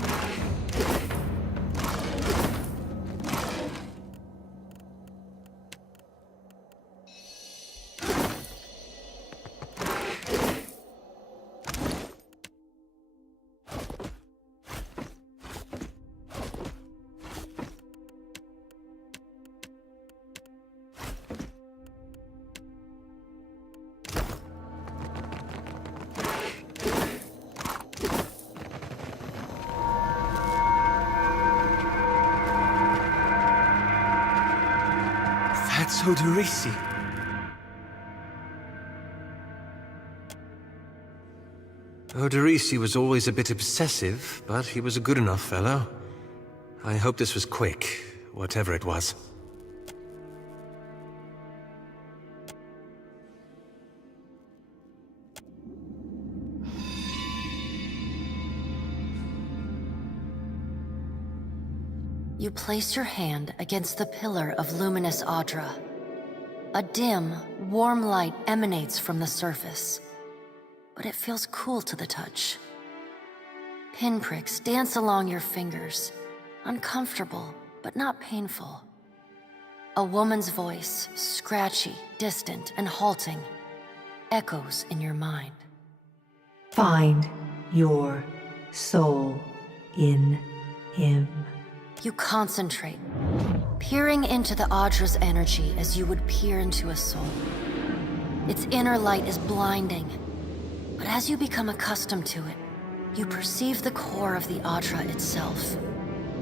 That's Oderisi. Oderisi was always a bit obsessive, but he was a good enough fellow. I hope this was quick, whatever it was. You place your hand against the pillar of luminous Audra. A dim, warm light emanates from the surface, but it feels cool to the touch. Pinpricks dance along your fingers, uncomfortable, but not painful. A woman's voice, scratchy, distant, and halting, echoes in your mind. Find your soul in him. You concentrate, peering into the Audra's energy as you would peer into a soul. Its inner light is blinding, but as you become accustomed to it, you perceive the core of the Audra itself,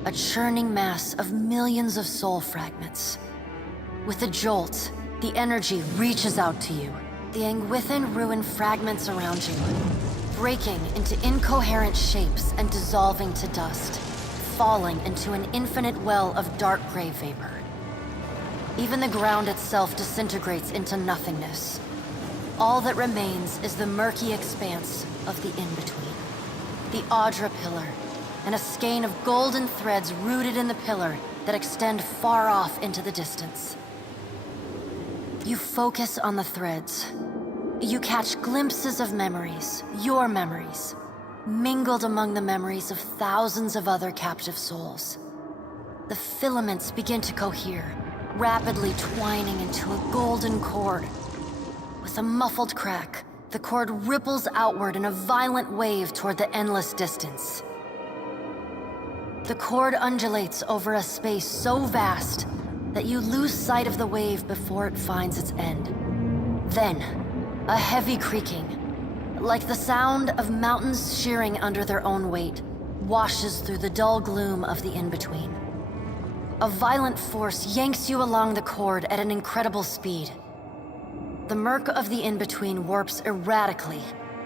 a churning mass of millions of soul fragments. With a jolt, the energy reaches out to you, laying within ruin fragments around you, breaking into incoherent shapes and dissolving to dust, falling into an infinite well of dark gray vapor. Even the ground itself disintegrates into nothingness. All that remains is the murky expanse of the in-between. The Audra Pillar, and a skein of golden threads rooted in the pillar that extend far off into the distance. You focus on the threads. You catch glimpses of memories, your memories, mingled among the memories of thousands of other captive souls. The filaments begin to cohere, rapidly twining into a golden cord. With a muffled crack, the cord ripples outward in a violent wave toward the endless distance. The cord undulates over a space so vast that you lose sight of the wave before it finds its end. Then, a heavy creaking, like the sound of mountains shearing under their own weight, washes through the dull gloom of the in-between. A violent force yanks you along the cord at an incredible speed. The murk of the in-between warps erratically,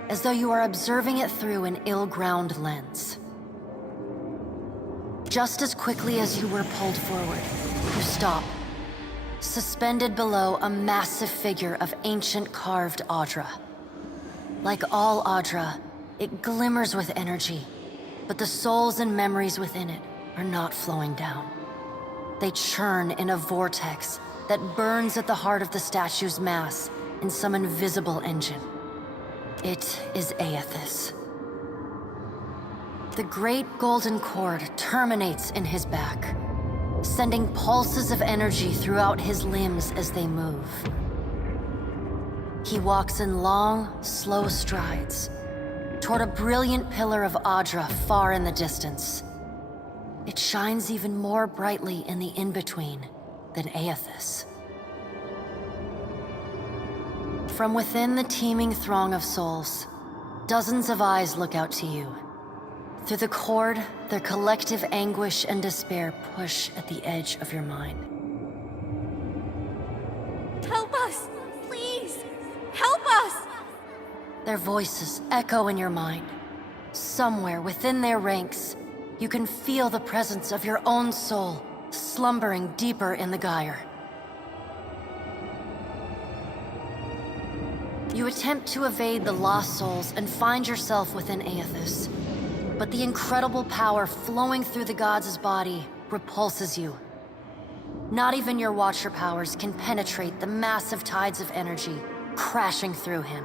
as though you are observing it through an ill-ground lens. Just as quickly as you were pulled forward, you stop, suspended below a massive figure of ancient carved Audra. Like all Audra, it glimmers with energy, but the souls and memories within it are not flowing down. They churn in a vortex that burns at the heart of the statue's mass in some invisible engine. It is Aethys. The great golden cord terminates in his back, sending pulses of energy throughout his limbs as they move. He walks in long, slow strides toward a brilliant pillar of Audra far in the distance. It shines even more brightly in the in-between than Aethys. From within the teeming throng of souls, dozens of eyes look out to you. Through the cord, their collective anguish and despair push at the edge of your mind. Help us! Please! Help us! Their voices echo in your mind. Somewhere within their ranks, you can feel the presence of your own soul slumbering deeper in the gyre. You attempt to evade the lost souls and find yourself within Aethys. But the incredible power flowing through the god's body repulses you. Not even your Watcher powers can penetrate the massive tides of energy crashing through him.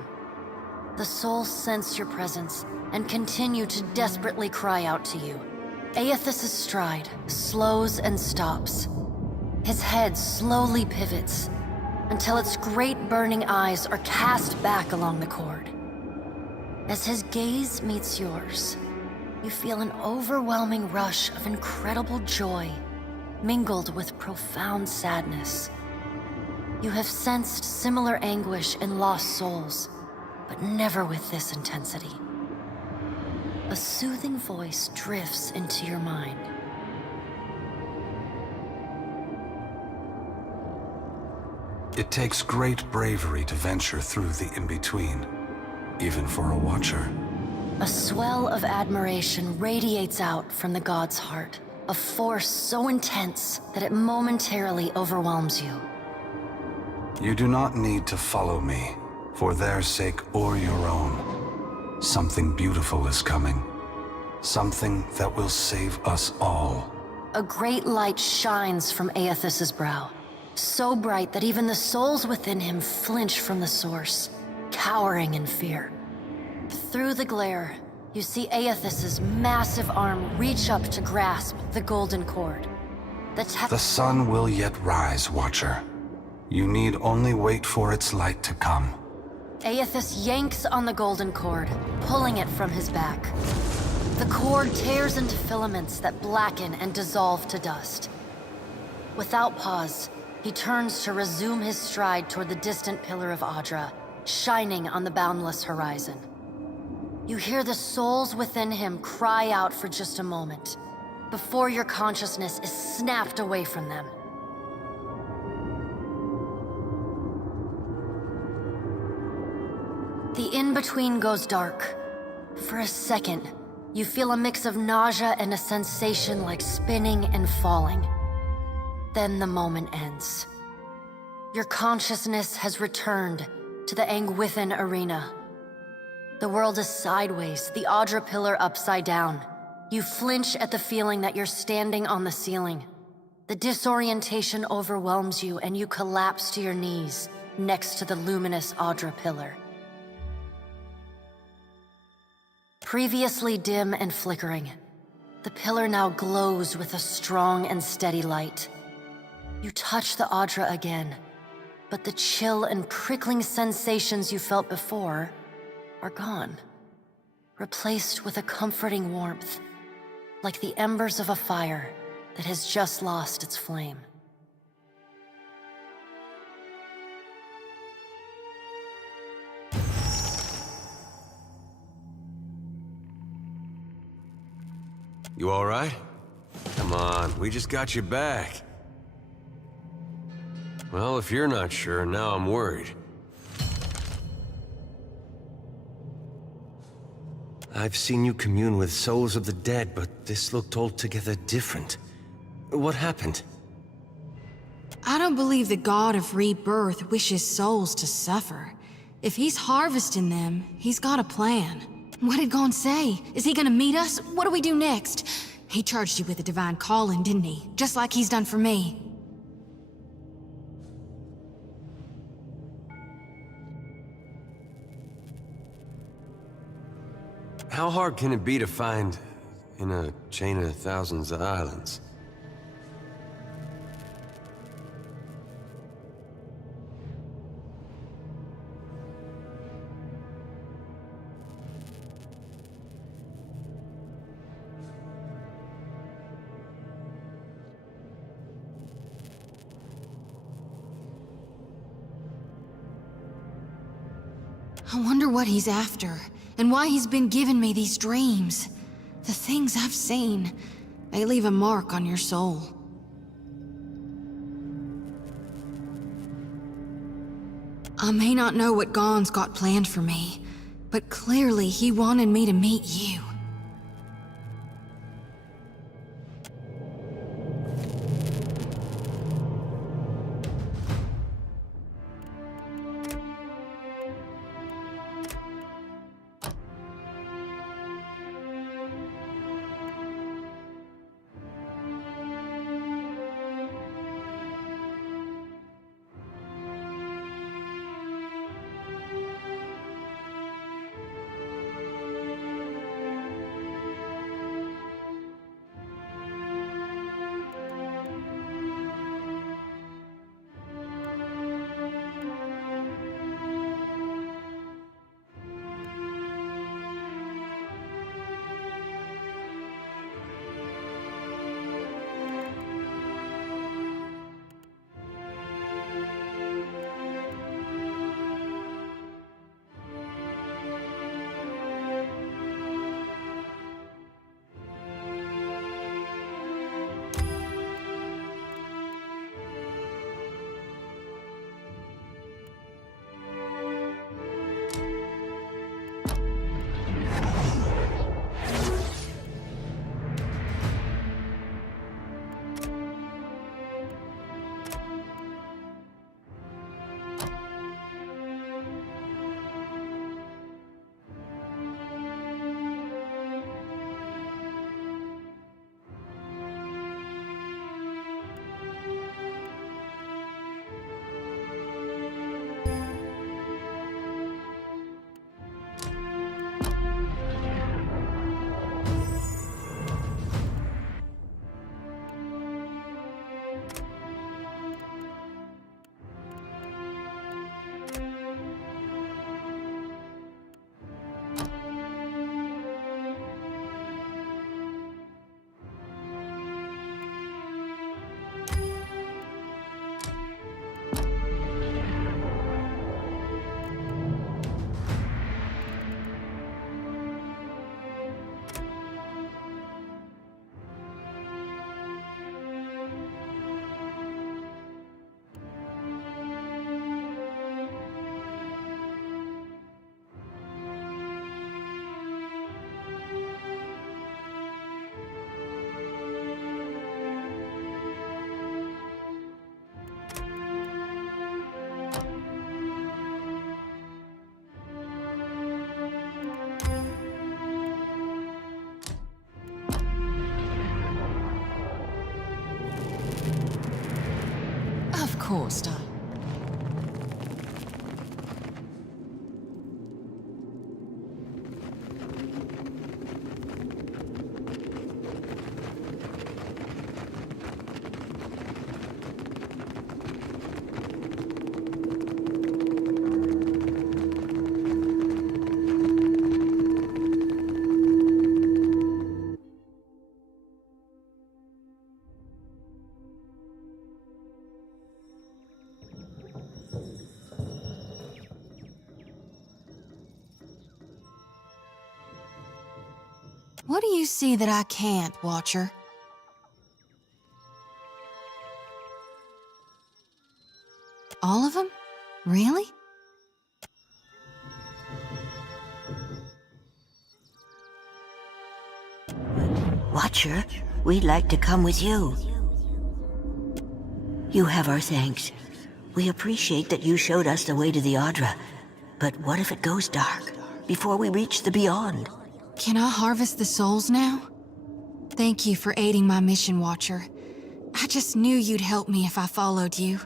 The souls sense your presence and continue to desperately cry out to you. Aethys' stride slows and stops. His head slowly pivots until its great burning eyes are cast back along the cord. As his gaze meets yours, you feel an overwhelming rush of incredible joy, mingled with profound sadness. You have sensed similar anguish in lost souls, but never with this intensity. A soothing voice drifts into your mind. It takes great bravery to venture through the in-between, even for a Watcher. A swell of admiration radiates out from the god's heart, a force so intense that it momentarily overwhelms you. You do not need to follow me, for their sake or your own. Something beautiful is coming. Something that will save us all. A great light shines from Aethys' brow, so bright that even the souls within him flinch from the source, cowering in fear. Through the glare, you see Aethys' massive arm reach up to grasp the golden cord. The sun will yet rise, Watcher. You need only wait for its light to come. Aethys yanks on the golden cord, pulling it from his back. The cord tears into filaments that blacken and dissolve to dust. Without pause, he turns to resume his stride toward the distant pillar of Audra, shining on the boundless horizon. You hear the souls within him cry out for just a moment, before your consciousness is snapped away from them. The in-between goes dark. For a second, you feel a mix of nausea and a sensation like spinning and falling. Then the moment ends. Your consciousness has returned to the Angwithan arena. The world is sideways, the Audra pillar upside down. You flinch at the feeling that you're standing on the ceiling. The disorientation overwhelms you and you collapse to your knees next to the luminous Audra pillar. Previously dim and flickering, the pillar now glows with a strong and steady light. You touch the Audra again, but the chill and prickling sensations you felt before are gone, replaced with a comforting warmth, like the embers of a fire that has just lost its flame. You all right? Come on, we just got you back. Well, if you're not sure, now I'm worried. I've seen you commune with souls of the dead, but this looked altogether different. What happened? I don't believe the god of rebirth wishes souls to suffer. If he's harvesting them, he's got a plan. What did Gon say? Is he gonna meet us? What do we do next? He charged you with a divine calling, didn't he? Just like he's done for me. How hard can it be to find in a chain of thousands of islands? I wonder what he's after, and why he's been giving me these dreams. The things I've seen, they leave a mark on your soul. I may not know what Gon's got planned for me, but clearly he wanted me to meet you. course, darling. What do you see that I can't, Watcher? All of them? Really? Watcher, we'd like to come with you. You have our thanks. We appreciate that you showed us the way to the Audra. But what if it goes dark, before we reach the Beyond? Can I harvest the souls now? Thank you for aiding my mission, Watcher. I just knew you'd help me if I followed you.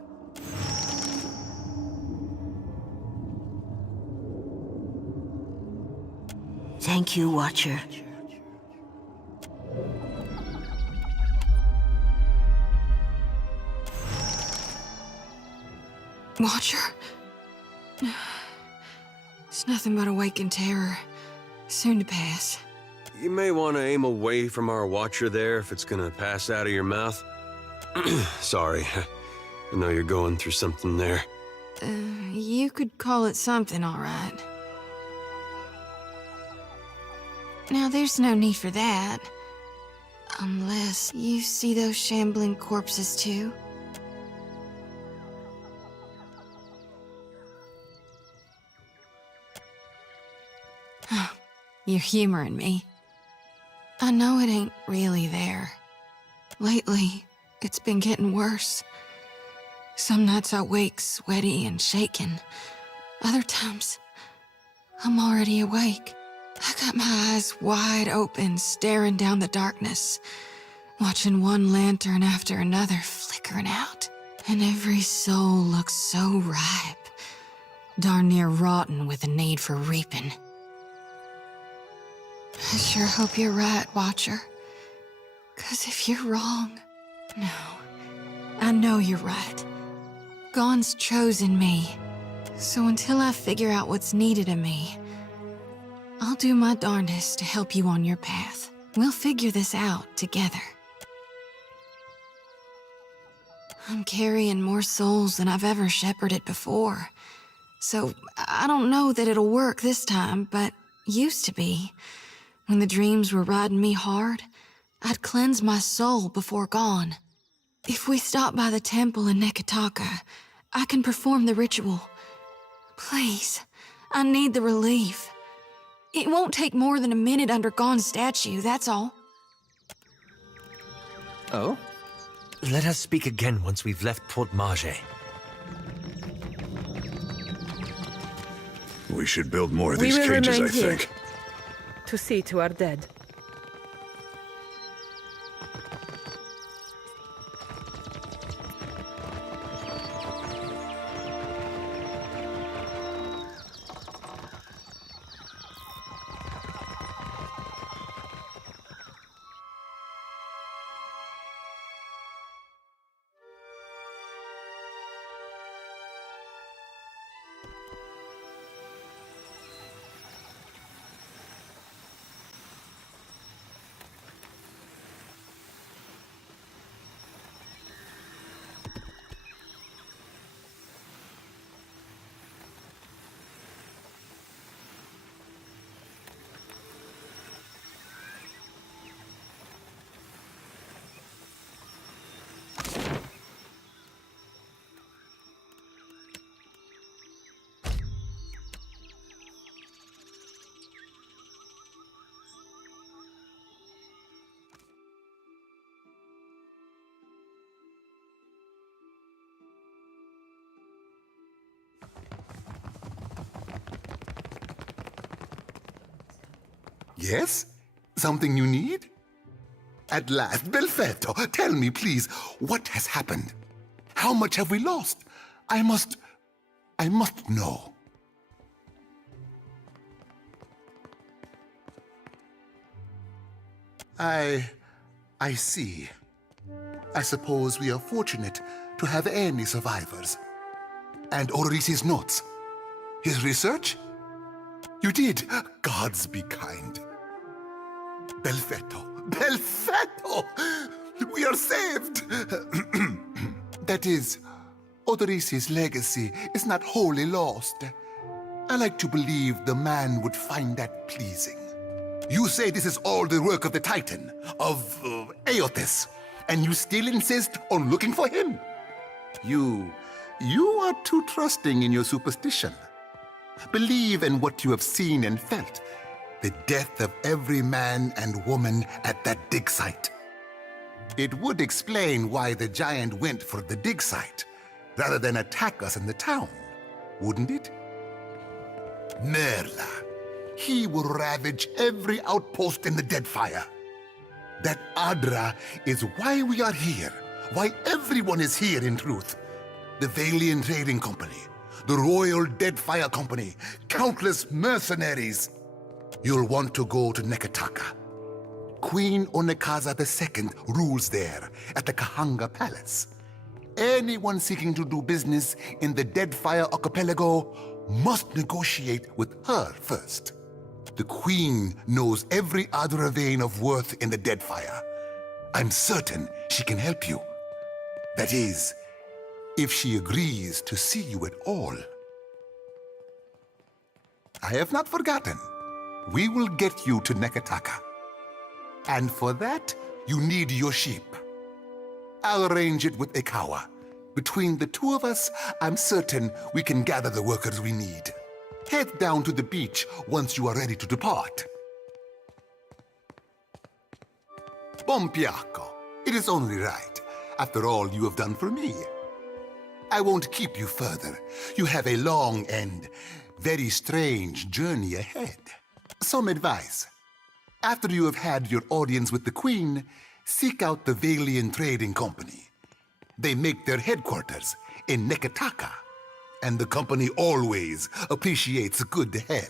Thank you, Watcher. Watcher? It's nothing but awakened terror. Soon to pass. You may want to aim away from our Watcher there if it's gonna pass out of your mouth. Sorry. I know you're going through something there. You could call it something, all right. Now, there's no need for that. Unless you see those shambling corpses, too. You're humoring me. I know it ain't really there. Lately, it's been getting worse. Some nights I wake sweaty and shaking. Other times, I'm already awake. I got my eyes wide open, staring down the darkness, watching one lantern after another flickering out. And every soul looks so ripe, darn near rotten with a need for reaping. I sure hope you're right, Watcher. 'Cause if you're wrong... No, I know you're right. Gon's chosen me. So until I figure out what's needed of me, I'll do my darndest to help you on your path. We'll figure this out together. I'm carrying more souls than I've ever shepherded before. So I don't know that it'll work this time, but used to be. When the dreams were riding me hard, I'd cleanse my soul before Gon. If we stop by the temple in Nekataka, I can perform the ritual. Please, I need the relief. It won't take more than a minute under Gon's statue, that's all. Oh? Let us speak again once we've left Port Marge. We should build more of We these will cages, I remain here. think. To see to our dead. Yes? Something you need? At last, Belfetto, tell me, please, what has happened? How much have we lost? I must know. I see. I suppose we are fortunate to have any survivors. And Orisi's notes. His research? You did. Gods be kind. Belfetto. Belfetto! We are saved! That is, Odorisi's legacy is not wholly lost. I like to believe the man would find that pleasing. You say this is all the work of the Titan, of Aothis, and you still insist on looking for him? You are too trusting in your superstition. Believe in what you have seen and felt. The death of every man and woman at that dig site. It would explain why the giant went for the dig site, rather than attack us in the town, wouldn't it? Merla. He will ravage every outpost in the Deadfire. That Adra is why we are here, why everyone is here in truth. The Valian Trading Company, the Royal Deadfire Company, countless mercenaries. You'll want to go to Nekataka. Queen Onekaza II rules there at the Kahanga Palace. Anyone seeking to do business in the Deadfire Archipelago must negotiate with her first. The Queen knows every other vein of worth in the Deadfire. I'm certain she can help you. That is, if she agrees to see you at all. I have not forgotten. We will get you to Nekataka. And for that, you need your sheep. I'll arrange it with Ikawa. Between the two of us, I'm certain we can gather the workers we need. Head down to the beach once you are ready to depart. Bompiacco, it is only right, after all you have done for me. I won't keep you further. You have a long and very strange journey ahead. Some advice. After you have had your audience with the Queen, seek out the Valian Trading Company. They make their headquarters in Nekataka, and the company always appreciates good help.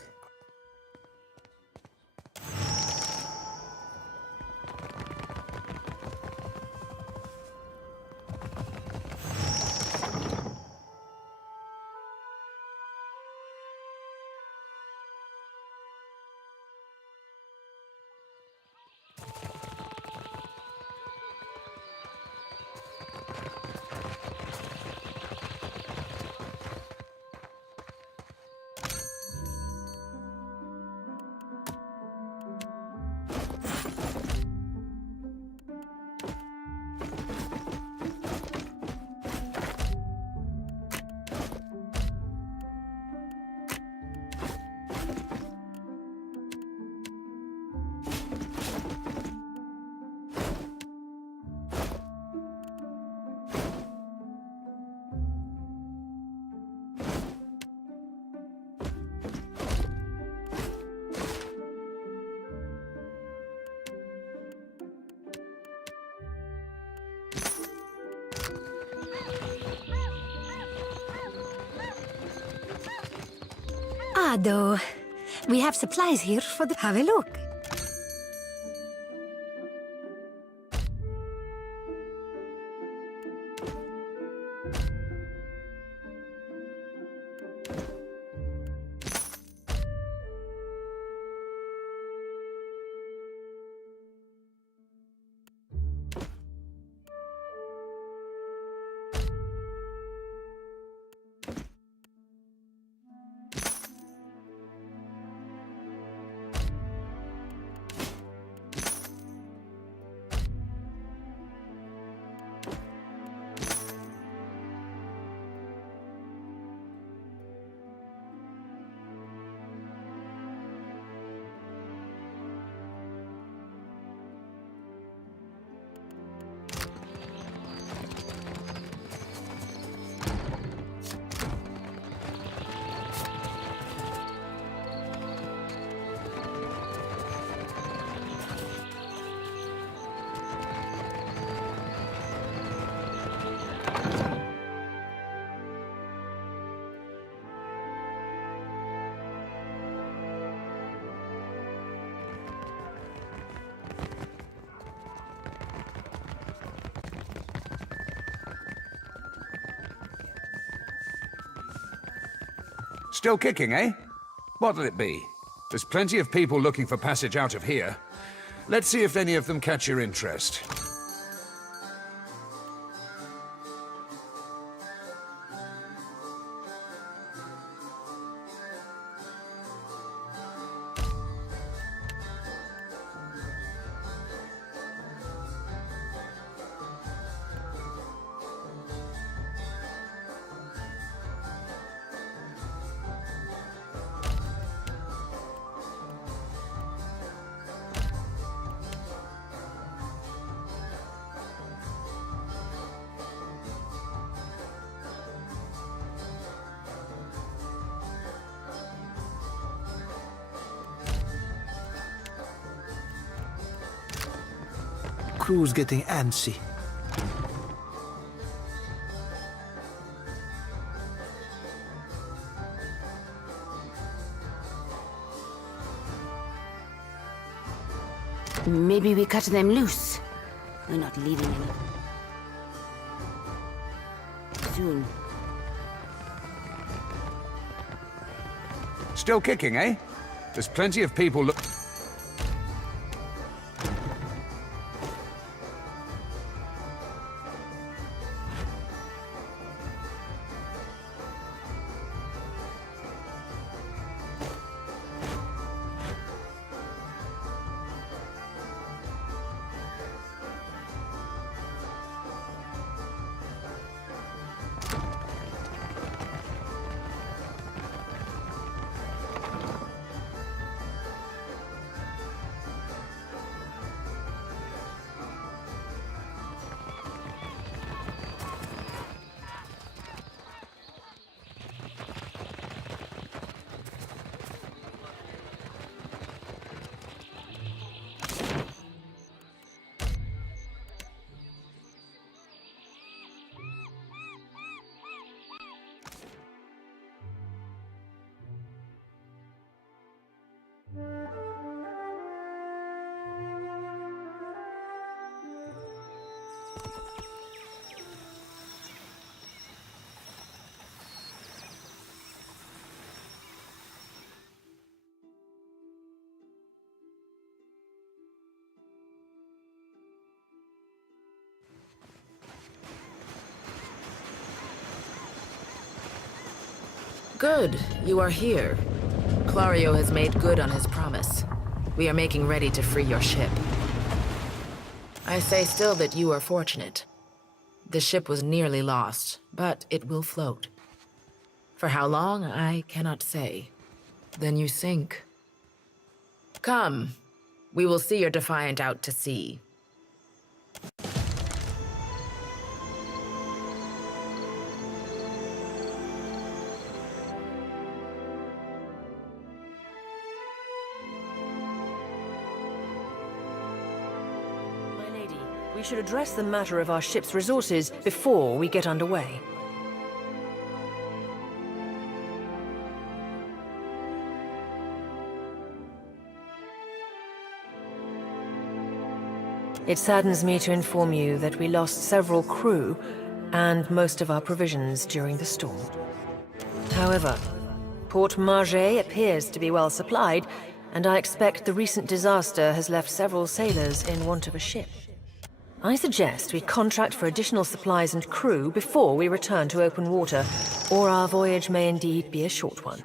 Ado, we have supplies here for the... Have a look. Still kicking, eh? What'll it be? There's plenty of people looking for passage out of here. Let's see if any of them catch your interest. Crew's getting antsy. Maybe we cut them loose. We're not leaving any. Soon. Still kicking, eh? There's plenty of people look... Good, you are here. Clario has made good on his promise. We are making ready to free your ship. I say still that you are fortunate. The ship was nearly lost, but it will float. For how long, I cannot say. Then you sink. Come, we will see your Defiant out to sea. We should address the matter of our ship's resources before we get underway. It saddens me to inform you that we lost several crew and most of our provisions during the storm. However, Port Margé appears to be well supplied, and I expect the recent disaster has left several sailors in want of a ship. I suggest we contract for additional supplies and crew before we return to open water, or our voyage may indeed be a short one.